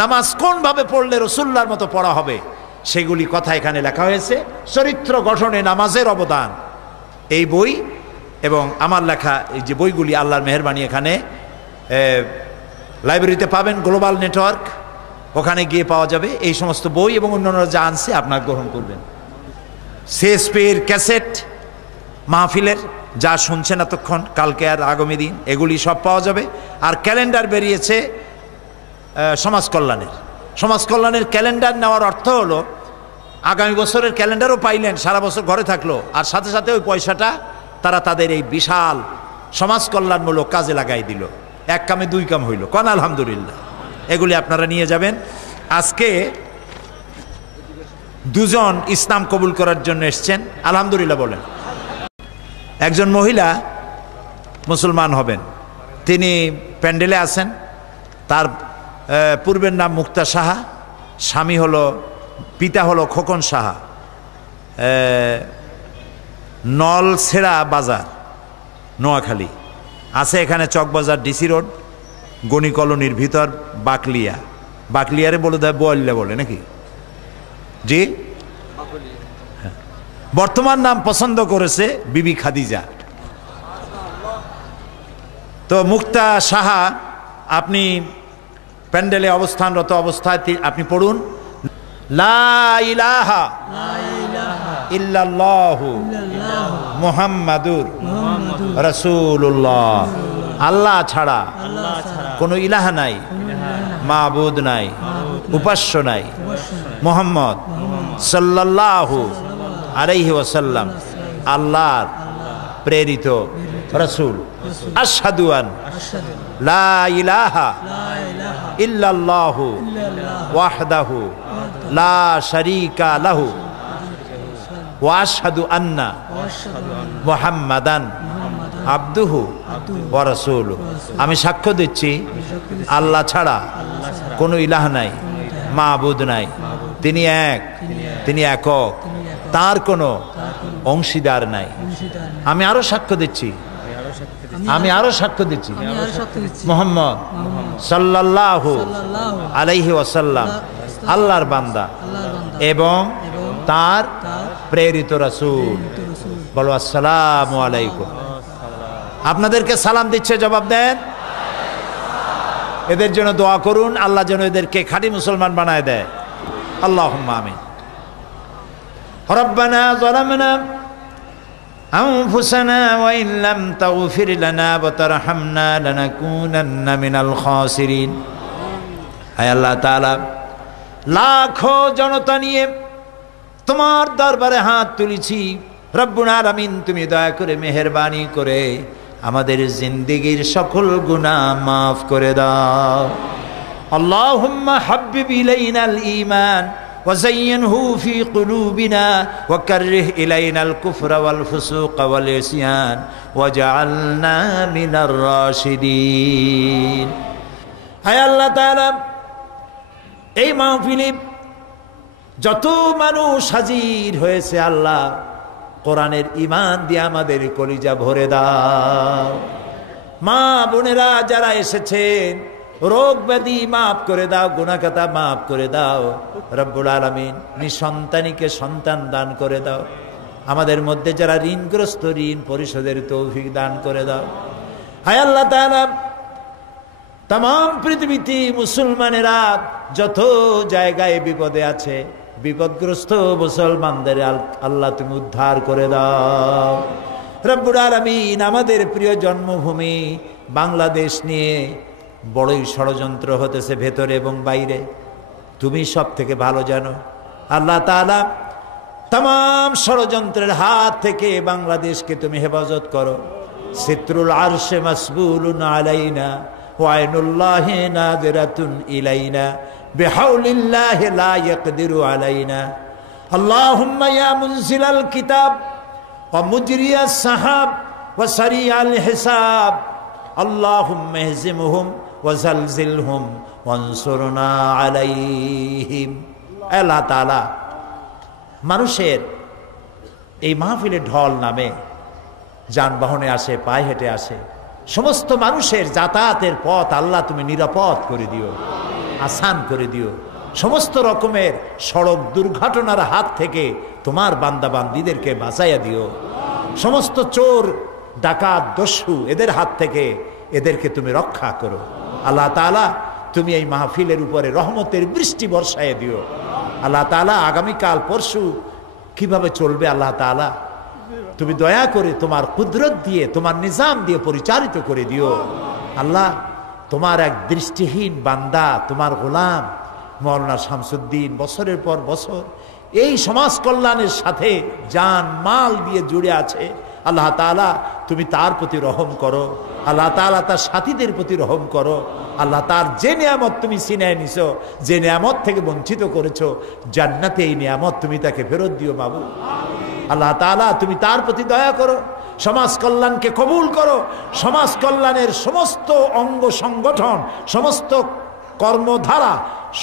নামাজ কোনভাবে পড়লে রাসূলুল্লাহর মতো পড়া হবে, সেগুলি কথা এখানে লেখা হয়েছে। চরিত্র গঠনে নামাজের অবদান, এই বই এবং আমার লেখা এই যে বইগুলি আল্লাহর মেহেরবানি এখানে লাইব্রেরিতে পাবেন। গ্লোবাল নেটওয়ার্ক, ওখানে গিয়ে পাওয়া যাবে এই সমস্ত বই এবং অন্যান্য যা আনছে আপনার গ্রহণ করবেন। সিএসপির ক্যাসেট মাহফিলের যা শুনছেন এতক্ষণ, কালকে আর আগামী দিন, এগুলি সব পাওয়া যাবে। আর ক্যালেন্ডার বেরিয়েছে সমাজ কল্যাণের। সমাজ কল্যাণের ক্যালেন্ডার নেওয়ার অর্থ হলো আগামী বছরের ক্যালেন্ডারও পাইলেন, সারা বছর ঘরে থাকলো, আর সাথে সাথে ওই পয়সাটা তারা তাদের এই বিশাল সমাজ কল্যাণমূলক কাজে লাগাই দিল। 1 কামে 2 কাম হইল, কোন আলহামদুলিল্লাহ। এগুলি আপনারা নিয়ে যাবেন। আজকে 2 জন ইসলাম কবুল করার জন্য এসছেন, আলহামদুলিল্লাহ বলেন। একজন মহিলা মুসলমান হবেন, তিনি প্যান্ডেলে আছেন। তার পূর্বের নাম মুক্তা সাহা, স্বামী হলো, পিতা হলো খোকন সাহা। নলছেড়া বাজার, নোয়াখালী আছে। এখানে চকবাজার, ডিসি রোড, গনি কলোনির ভিতর, বাকলিয়া। বাকলিয়ারে বলে দেয় বোয়াল্লা বলে নাকি? জি, বর্তমান নাম পছন্দ করেছে বিবি খাদিজা। তো মুক্তা সাহা, আপনি প্যান্ডেলে অবস্থানরত অবস্থায় আপনি পড়ুন, লা ইলাহা ইল্লাল্লাহু মুহাম্মাদুর রাসূলুল্লাহ। আল্লাহ ছাড়া কোনো ইলাহা নাই, মাবুদ নাই, উপাস্য নাই। মুহাম্মদ সাল্লাল্লাহু আলাইহি ওয়াসাল্লাম আল্লাহর প্রেরিত রাসূল। আশহাদু আন লা ইলাহা ইল্লাল্লাহু ওয়াহদাহু লা শারীকা লাহু ওয়া আশহাদু আন্না মুহাম্মাদান আবদুহু ওয়া রাসূলুহু। আমি সাক্ষ্য দিচ্ছি আল্লাহ ছাড়া কোনো ইলাহ নাই, মাবুদ নাই, তিনি এক, তিনি একক, তার কোনো অংশীদার নাই। আমি আরো সাক্ষ্য দিচ্ছি, মুহাম্মদ সাল্লাল্লাহু আলাইহি ওয়াসাল্লাম আল্লাহর বান্দা এবং তার প্রেরিত রাসূল। বলো আসসালামু আলাইকুম। আপনাদেরকে সালাম দিচ্ছে, জবাব দেন। এদের জন্য দোয়া করুন, আল্লাহ যেন এদেরকে খাঁটি মুসলমান বানায় দেয়। আল্লাহুম্মা আমিন। রব্বানা যালামনা আনফুসানা ওয়া ইন লাম তাগফির লানা ওয়া তারহামনা লানাকুনান্না মিনাল খাসিরিন। হে আল্লাহ তাআলা, লাখো জনতা নিয়ে তোমার দরবারে হাত তুলেছি। রব্বুল আলামিন, তুমি দয়া করে মেহেরবানি করে আমাদের জিন্দেগীর সকল গুনাহ মাফ করে দাও। আল্লাহুম্মা হাব্বিব ইলাইনাল ঈমান وزينه في قلوبنا وكره إلينا الكفر والفسوق والعصيان وجعلنا من الراشدين হায় আল্লাহ তাআলা এই মাহফিলে যত মানুষ হাজির হয়েছে আল্লাহ কোরআনের ঈমান দিয়ে আমাদের কলিজা ভরে দাও। মা বোনেরা যারা এসেছেন রোগ ব্যাধি মাফ করে দাও, গুনাহ খাতা মাফ করে দাও রব্বুল আলামিন। নিঃসন্তানীকে সন্তান দান করে দাও। আমাদের মধ্যে যারা ঋণগ্রস্ত ঋণ পরিশোধের তৌফিক দান করে দাও। হায় আল্লাহ তাআলা तमाम পৃথিবীতে মুসলমানেরা যত জায়গায় বিপদে আছে বিপদগ্রস্ত মুসলমানদের আল্লাহ তুমি উদ্ধার করে দাও রব্বুল আলামিন। আমাদের প্রিয় জন্মভূমি বাংলাদেশ নিয়ে বড়ই ষড়যন্ত্র হতেছে ভেতরে এবং বাইরে, তুমি সব থেকে ভালো জানো। আল্লাহ তাআলা तमाम ষড়যন্ত্রের হাত থেকে বাংলাদেশকে তুমি হেফাজত করো। সিত্রুল আরশে মাসবুলুন আলাইনা ওয়া আইনুল্লাহি নাযিরাতুন ইলাইনা বিহাউলিল্লাহি লা ইয়াকদিরু আলাইনা। আল্লাহুম্মা ইয়া মুনজিলাল কিতাব ওয়া মুজরিয়াস সাহাব ওয়া সারিয়াল হিসাব আল্লাহুম্মা ইহজিমহুম ওয়া জালজিলহুম ওয়ানসুরনা আলাইহিম। আল্লাহ তাআলা মানুষের এই মাহফিলে ঢল নামে, যানবাহনে আসে, পায়ে হেঁটে আসে, সমস্ত মানুষের যাতায়াতের পথ আল্লাহ তুমি নিরাপদ করে দিও, আসান করে দিও। সমস্ত রকমের সড়ক দুর্ঘটনার হাত থেকে তোমার বান্দা বান্দীদেরকে বাঁচাইয়া দিও। সমস্ত চোর ডাকাত দস্যু এদের হাত থেকে এদেরকে তুমি রক্ষা করো। আল্লাহ তাআলা তুমি এই মাহফিলের উপরে রহমতের বৃষ্টি বর্ষায় দিও। আল্লাহ তাআলা আগামীকাল পরশু কিভাবে চলবে আল্লাহ তাআলা তুমি দয়া করে তোমার কুদরত দিয়ে তোমার নিজাম দিয়ে পরিচালিত করে দিও। আল্লাহ তোমার এক দৃষ্টিহীন বান্দা তোমার গোলাম মাওলানা শামসুদ্দিন বছরের পর বছর এই সমাজ কল্যাণের সাথে জান মাল দিয়ে জুড়ে আছে। আল্লাহ তাআলা তুমি তার প্রতি রহম করো। আল্লাহ তাআলা তার সাথীদের প্রতি রহম করো। আল্লাহ তার যে নিয়ামত তুমি ছিনিয়ে নিছো, যে নিয়ামত থেকে বঞ্চিত করেছো, জান্নাতে এই নিয়ামত তুমি তাকে ফেরত দিও বাবু। আল্লাহ তাআলা তুমি তার প্রতি দয়া করো, সমাজ কল্যাণকে কবুল করো। সমাজ কল্যাণের সমস্ত অঙ্গ সংগঠন, সমস্ত কর্মধারা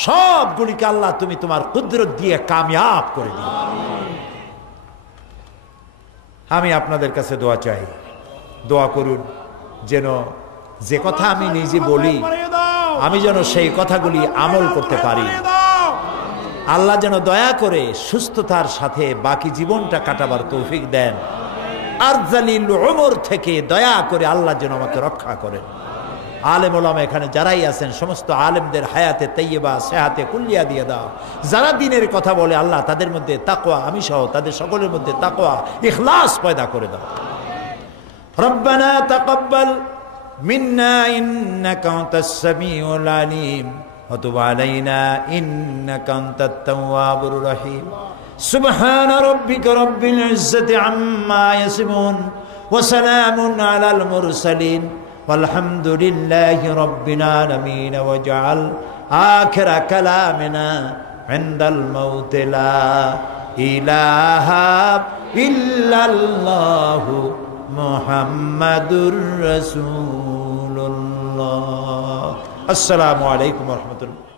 সবগুলিকে আল্লাহ তুমি তোমার কুদরত দিয়ে কামিয়াব করে দিও। আমি আপনাদের কাছে দোয়া চাই, দোয়া করুন যেন যে কথা আমি নিজে বলি আমি যেন সেই কথাগুলি আমল করতে পারি। আল্লাহ যেন দয়া করে সুস্থতার সাথে বাকি জীবনটা কাটাবার তৌফিক দেন। আরজালিল উমর থেকে দয়া করে আল্লাহ যেন আমাকে রক্ষা করেন। আলেম ওলামা এখানে যারাই আছেন সমস্ত আলেমদের হায়াতে তাইয়্যিবা সেহাতে কুল্লিয়া দিয়ে দাও। যারা দ্বীনের কথা বলে আল্লাহ তাদের মধ্যে তাকওয়া, আমি সহ তাদের সকলের মধ্যে তাকওয়া ইখলাস পয়দা করে দাও। রব্বানা তাকাব্বাল মিন্না ইন্নাকা আনতাস সামিউল আলিম ওয়া তুব আলাইনা ইন্নাকা আনতাত তাওয়াবুর রহিম। সুবহানা রাব্বিকা রাব্বিল ইজ্জাতি আম্মা ইয়াসিফুন ওয়া সালামুন আলাল মুরসালিন والحمد لله رب العالمين واجعل آخر كلامنا عند الموت لا إله إلا الله محمد رسول الله. السلام عليكم ورحمة الله.